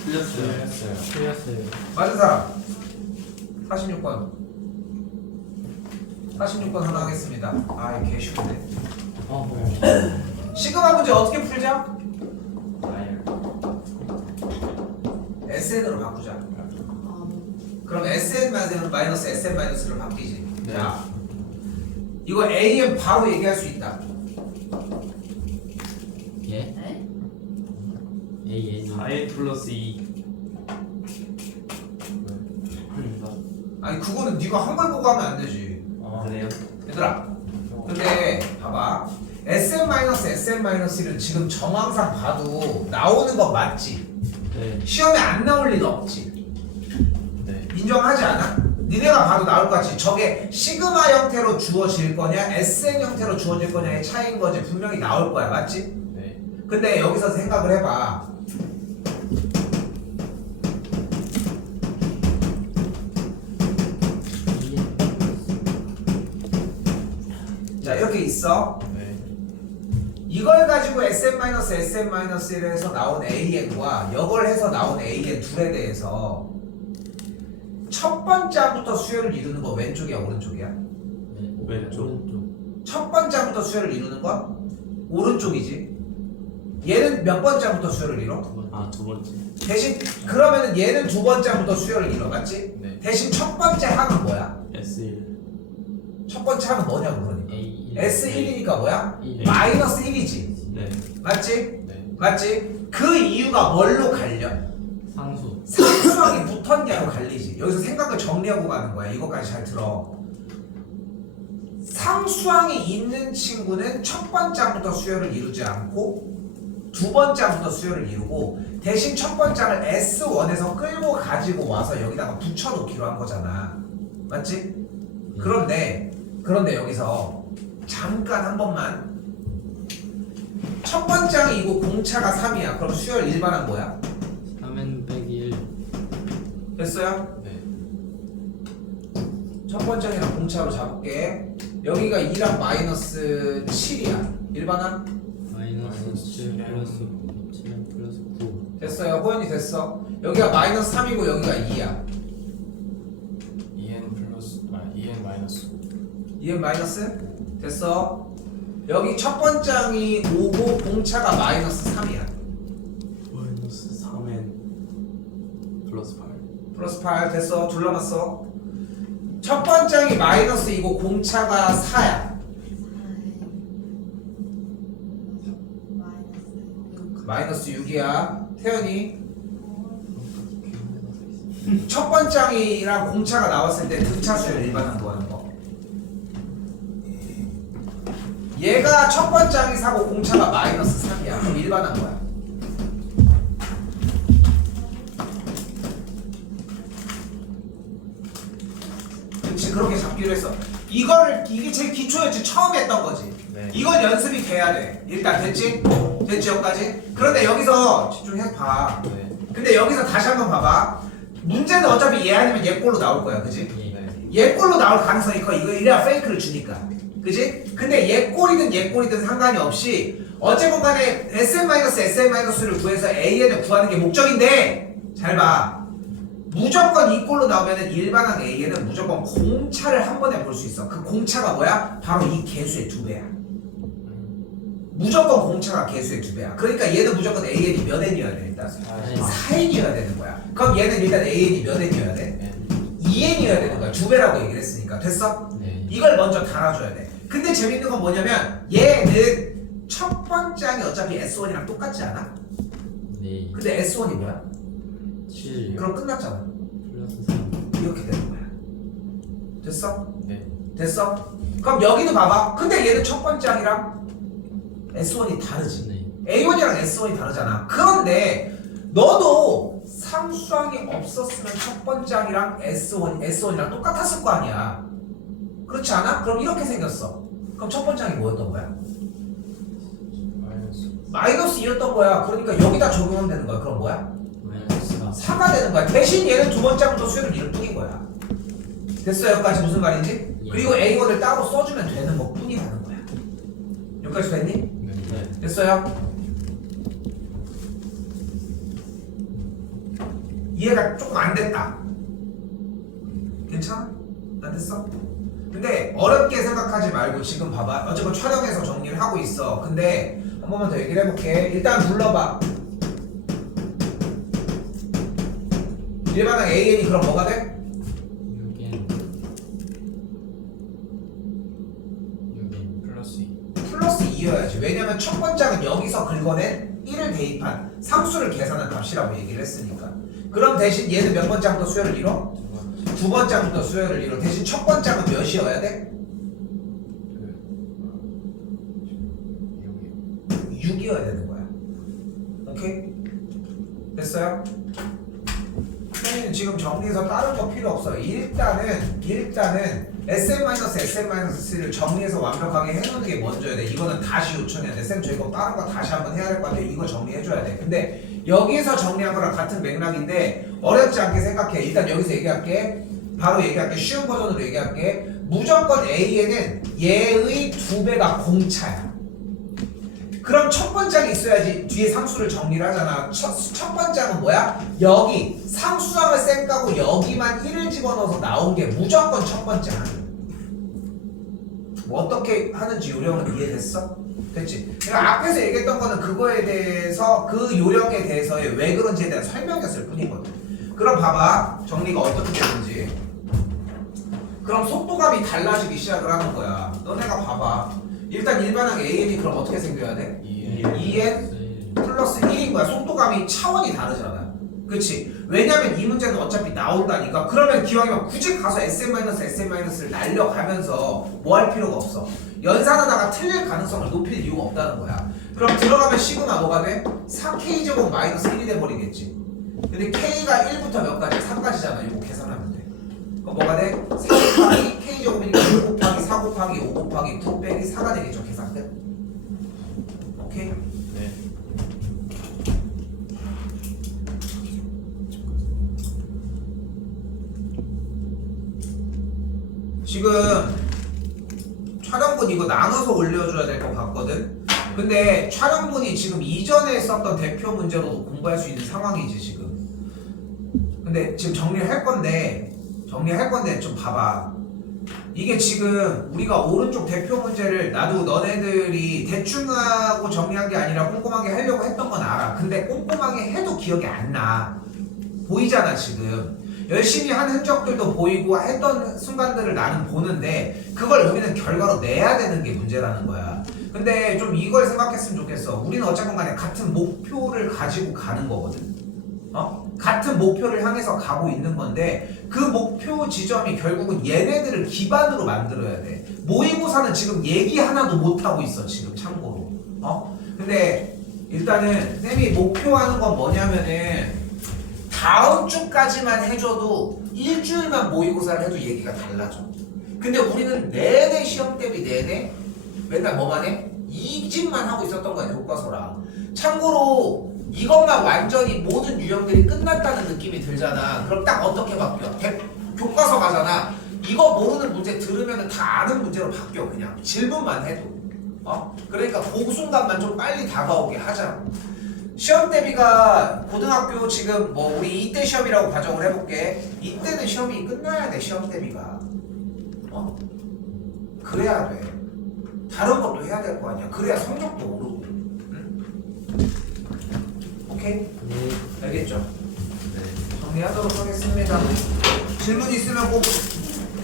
틀렸어요. 틀렸어요. 맞은 사람 46번 46번 하나 하겠습니다. 아 이게 쉬운데. 시그마 문제 어떻게 풀자? SN으로 바꾸자. 그럼 SN 마이너스 SN 마이너스로 바뀌지. 네. 자, 이거 AN 바로 얘기할 수 있다. 예? A 4a 플러스 2. 아니 그거는 네가 한글 보고 하면 안 되지. 아, 그래요? 얘들아. 근데 봐봐. SN 마이너스 SN 마이너스는 지금 정황상 봐도 나오는 거 맞지? 네. 시험에 안 나올 리는 없지. 네. 인정하지 않아? 니네가 봐도 나올 것 같지. 저게 시그마 형태로 주어질 거냐 SN 형태로 주어질 거냐의 차이인 거지. 분명히 나올 거야. 맞지? 네. 근데 여기서 생각을 해봐. 자 이렇게 있어. 네. 이걸 가지고 SM-SM-1을 해서 나온 AN과 이걸 해서 나온 AN 둘에 대해서 첫 번째 항부터 수열을 이루는 거 왼쪽이야 오른쪽이야? 왼쪽. 첫 번째 항부터 수열을 이루는 건 오른쪽이지. 얘는 몇 번째 항부터 수열을 이뤄? 아, 두 번째. 대신 그러면은 얘는 두 번째 항부터 수열을 이뤄 맞지? 네. 대신 첫 번째 항은 뭐야? S1. 첫 번째 항은 뭐냐고 그러니까 A S1이니까 뭐야? 1. 마이너스 1이지 네. 맞지? 네. 맞지? 그 이유가 뭘로 갈려? 상수. 상수항이 붙었냐로 갈리지. 여기서 생각을 정리하고 가는 거야. 이거까지 잘 들어. 상수항이 있는 친구는 첫 번째 항부터 수열을 이루지 않고 두 번째 항부터 수열을 이루고 대신 첫 번째 항을 S1에서 끌고 가지고 와서 여기다가 붙여놓기로 한 거잖아. 맞지? 그런데 여기서 잠깐 한 번만 첫 번째 항이고 공차가 3이야. 그럼 수열 일반항 뭐야? 3N 101. 됐어요? 네. 첫 번째 항이랑 공차로 잡을게. 여기가 2랑 마이너스 7이야. 일반항? 마이너스 7 플러스 7 플러스 9. 됐어요. 호연이 됐어. 여기가 마이너스 3이고 여기가 2야. 2n 플러스 EN 마이너스 2는 마이너스? 됐어. 여기 첫 번장이 5고 공차가 마이너스 3이야. 마이너스 3엔 플러스 8. 플러스 8 됐어. 둘 남았어. 첫 번장이 마이너스 2고 공차가 4야. 마이너스 6이야. 태연이 첫 번장이랑 공차가 나왔을 때 등차수열 일반항 구하는 거. 얘가 첫 번장이 4고 공차가 마이너스 3이야. 그럼 일반항 거야. 그렇지, 그렇게 잡기로 했어. 이게 제일 기초였지. 처음 했던 거지. 네. 이건 연습이 돼야 돼. 일단 됐지? 됐지 여기까지? 그런데 여기서 집중해서 봐. 네. 근데 여기서 다시 한번 봐봐. 문제는 어차피 얘 아니면 얘 꼴로 나올 거야, 그지? 네. 얘 꼴로 나올 가능성이 커. 이거 이래야 페이크를 주니까, 그지? 근데 얘 꼴이든 상관이 없이 어쨌건 간에 SM-SN-를 구해서 AN을 구하는 게 목적인데, 잘 봐. 무조건 이 꼴로 나오면은 일반항 AN은 무조건 공차를 한 번에 볼 수 있어. 그 공차가 뭐야? 바로 이 개수의 2배야. 무조건 공차가 개수의 2배야. 그러니까 얘는 무조건 AN이 몇 N이어야 돼, 일단? 4N이어야 되는 거야. 그럼 얘는 일단 AN이 몇 N이어야 돼? 2N이어야 되는 거야. 2배라고 얘기를 했으니까. 됐어? 네. 이걸 먼저 달아줘야 돼. 근데 재밌는 건 뭐냐면 얘는 첫 번째항이 어차피 S1이랑 똑같지 않아? 네. 근데 S1이 뭐야? 7. 그럼 끝났잖아. 플러스 3. 이렇게 되는 거야. 됐어? 네. 됐어? 그럼 여기도 봐봐. 근데 얘는 첫 번째항이랑 S1이 다르지. 네. A1이랑 S1이 다르잖아. 그런데 너도 상수항이 없었으면 첫 번째항이랑 S1이랑 똑같았을 거 아니야. 그렇지 않아? 그럼 이렇게 생겼어. 그럼 첫 번째항이 뭐였던 거야? 마이너스 2였던 거야. 그러니까 여기다 적용하면 되는 거야. 그럼 뭐야? 마이너스가 4가 되는 거야. 대신 얘는 두 번째 항부터 수열을 이룰 뿐인 거야. 됐어? 여기까지 무슨 말인지? 예. 그리고 A1을 따로 써주면 되는 것 뿐이라는 거야. 여기까지 됐니? 네. 됐어요? 이해가 조금 안 됐다. 괜찮아? 안 됐어? 근데 어렵게 생각하지 말고 지금 봐봐. 어쨌건 촬영해서 정리를 하고 있어. 근데 한 번만 더 얘기를 해볼게. 일단 불러봐. 일반항 AN이 그럼 뭐가 돼? 6엔 플러스 2. 플러스 2여야지. 왜냐면 첫 번째는 여기서 긁어낸 1을 대입한 상수를 계산한 값이라고 얘기를 했으니까. 그럼 대신 얘는 몇 번째부터 수열을 이뤄? 두 번째부터 수열을 이뤄. 대신 첫 번째는 몇이어야 돼? 6이어야 되는 거야. 오케이? 됐어요? 선생님 지금 정리해서 다른 거 필요 없어요. 일단은 SM-SN-를 정리해서 완벽하게 해놓는 게 먼저야 돼. 이거는 다시 요청해야 돼. 쌤 저 이거 다른 거 다시 한번 해야 될 것 같아요. 이거 정리해줘야 돼. 근데 여기서 정리한 거랑 같은 맥락인데 어렵지 않게 생각해. 일단 여기서 얘기할게. 바로 얘기할게. 쉬운 버전으로 얘기할게. 무조건 AN은 얘의 2배가 공차야. 그럼 첫 번째는 있어야지 뒤에 상수를 정리를 하잖아. 첫 번째는 뭐야? 여기 상수항을 쌩 까고 여기만 1을 집어넣어서 나온 게 무조건 첫 번째 항. 뭐 어떻게 하는지 요령은 이해됐어? 됐지? 내가 앞에서 얘기했던 거는 그거에 대해서 그 요령에 대해서의 왜 그런지에 대한 설명이었을 뿐이거든. 그럼 봐봐. 정리가 어떻게 되는지. 그럼 속도감이 달라지기 시작을 하는 거야. 너네가 봐봐. 일단 일반항 AN이 그럼 어떻게 생겨야 돼? 2n 플러스 1인 거야. 속도감이 차원이 다르잖아. 그치? 왜냐면 이 문제는 어차피 나온다니까. 그러면 기왕이면 굳이 가서 SM-SN-를 날려가면서 뭐 할 필요가 없어. 연산하다가 틀릴 가능성을 높일 이유가 없다는 거야. 그럼 들어가면 시그마 뭐가 돼? 4k제곱 마이너스 1이 돼버리겠지. 근데 k가 1부터 몇 가지? 3까지잖아. 이거 계산하면 돼. 그럼 뭐가 돼? 4 곱하기 k제곱이니까 6 곱하기 4 곱하기 5 곱하기 9 빼기 4가 되겠죠. 계산 끝. 오케이? 네. 지금 촬영분 이거 나눠서 올려줘야 될 것 같거든. 근데 촬영분이 지금 이전에 썼던 대표 문제로도 공부할 수 있는 상황이지 지금. 근데 지금 정리할 건데 좀 봐봐. 이게 지금 우리가 오른쪽 대표 문제를 나도 너네들이 대충 하고 정리한 게 아니라 꼼꼼하게 하려고 했던 건 알아. 근데 꼼꼼하게 해도 기억이 안 나. 보이잖아 지금. 열심히 한 흔적들도 보이고 했던 순간들을 나는 보는데 그걸 여기는 결과로 내야 되는 게 문제라는 거야. 근데 좀 이걸 생각했으면 좋겠어. 우리는 어쨌건 간에 같은 목표를 가지고 가는 거거든. 같은 목표를 향해서 가고 있는 건데 그 목표 지점이 결국은 얘네들을 기반으로 만들어야 돼. 모의고사는 지금 얘기 하나도 못 하고 있어 지금 참고로. 근데 일단은 쌤이 목표하는 건 뭐냐면은 다음 주까지만 해줘도 일주일만 모의고사를 해도 얘기가 달라져. 근데 우리는 내내 시험 대비 내내 맨날 뭐만 해? 이 집만 하고 있었던 거야 교과서랑. 참고로 이것만 완전히 모든 유형들이 끝났다는 느낌이 들잖아. 그럼 딱 어떻게 바뀌어? 교과서 가잖아. 이거 모르는 문제 들으면 다 아는 문제로 바뀌어. 그냥 질문만 해도. 그러니까 그 순간만 좀 빨리 다가오게 하자고. 시험 대비가 고등학교 지금 뭐 우리 이때 시험이라고 가정을 해볼게. 이때는 시험이 끝나야 돼. 시험 대비가. 그래야 돼. 다른 것도 해야 될 거 아니야. 그래야 성적도 오르고. 응? 오케이? 네. 알겠죠? 네. 정리하도록 하겠습니다. 질문 있으면 꼭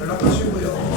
연락하시고요.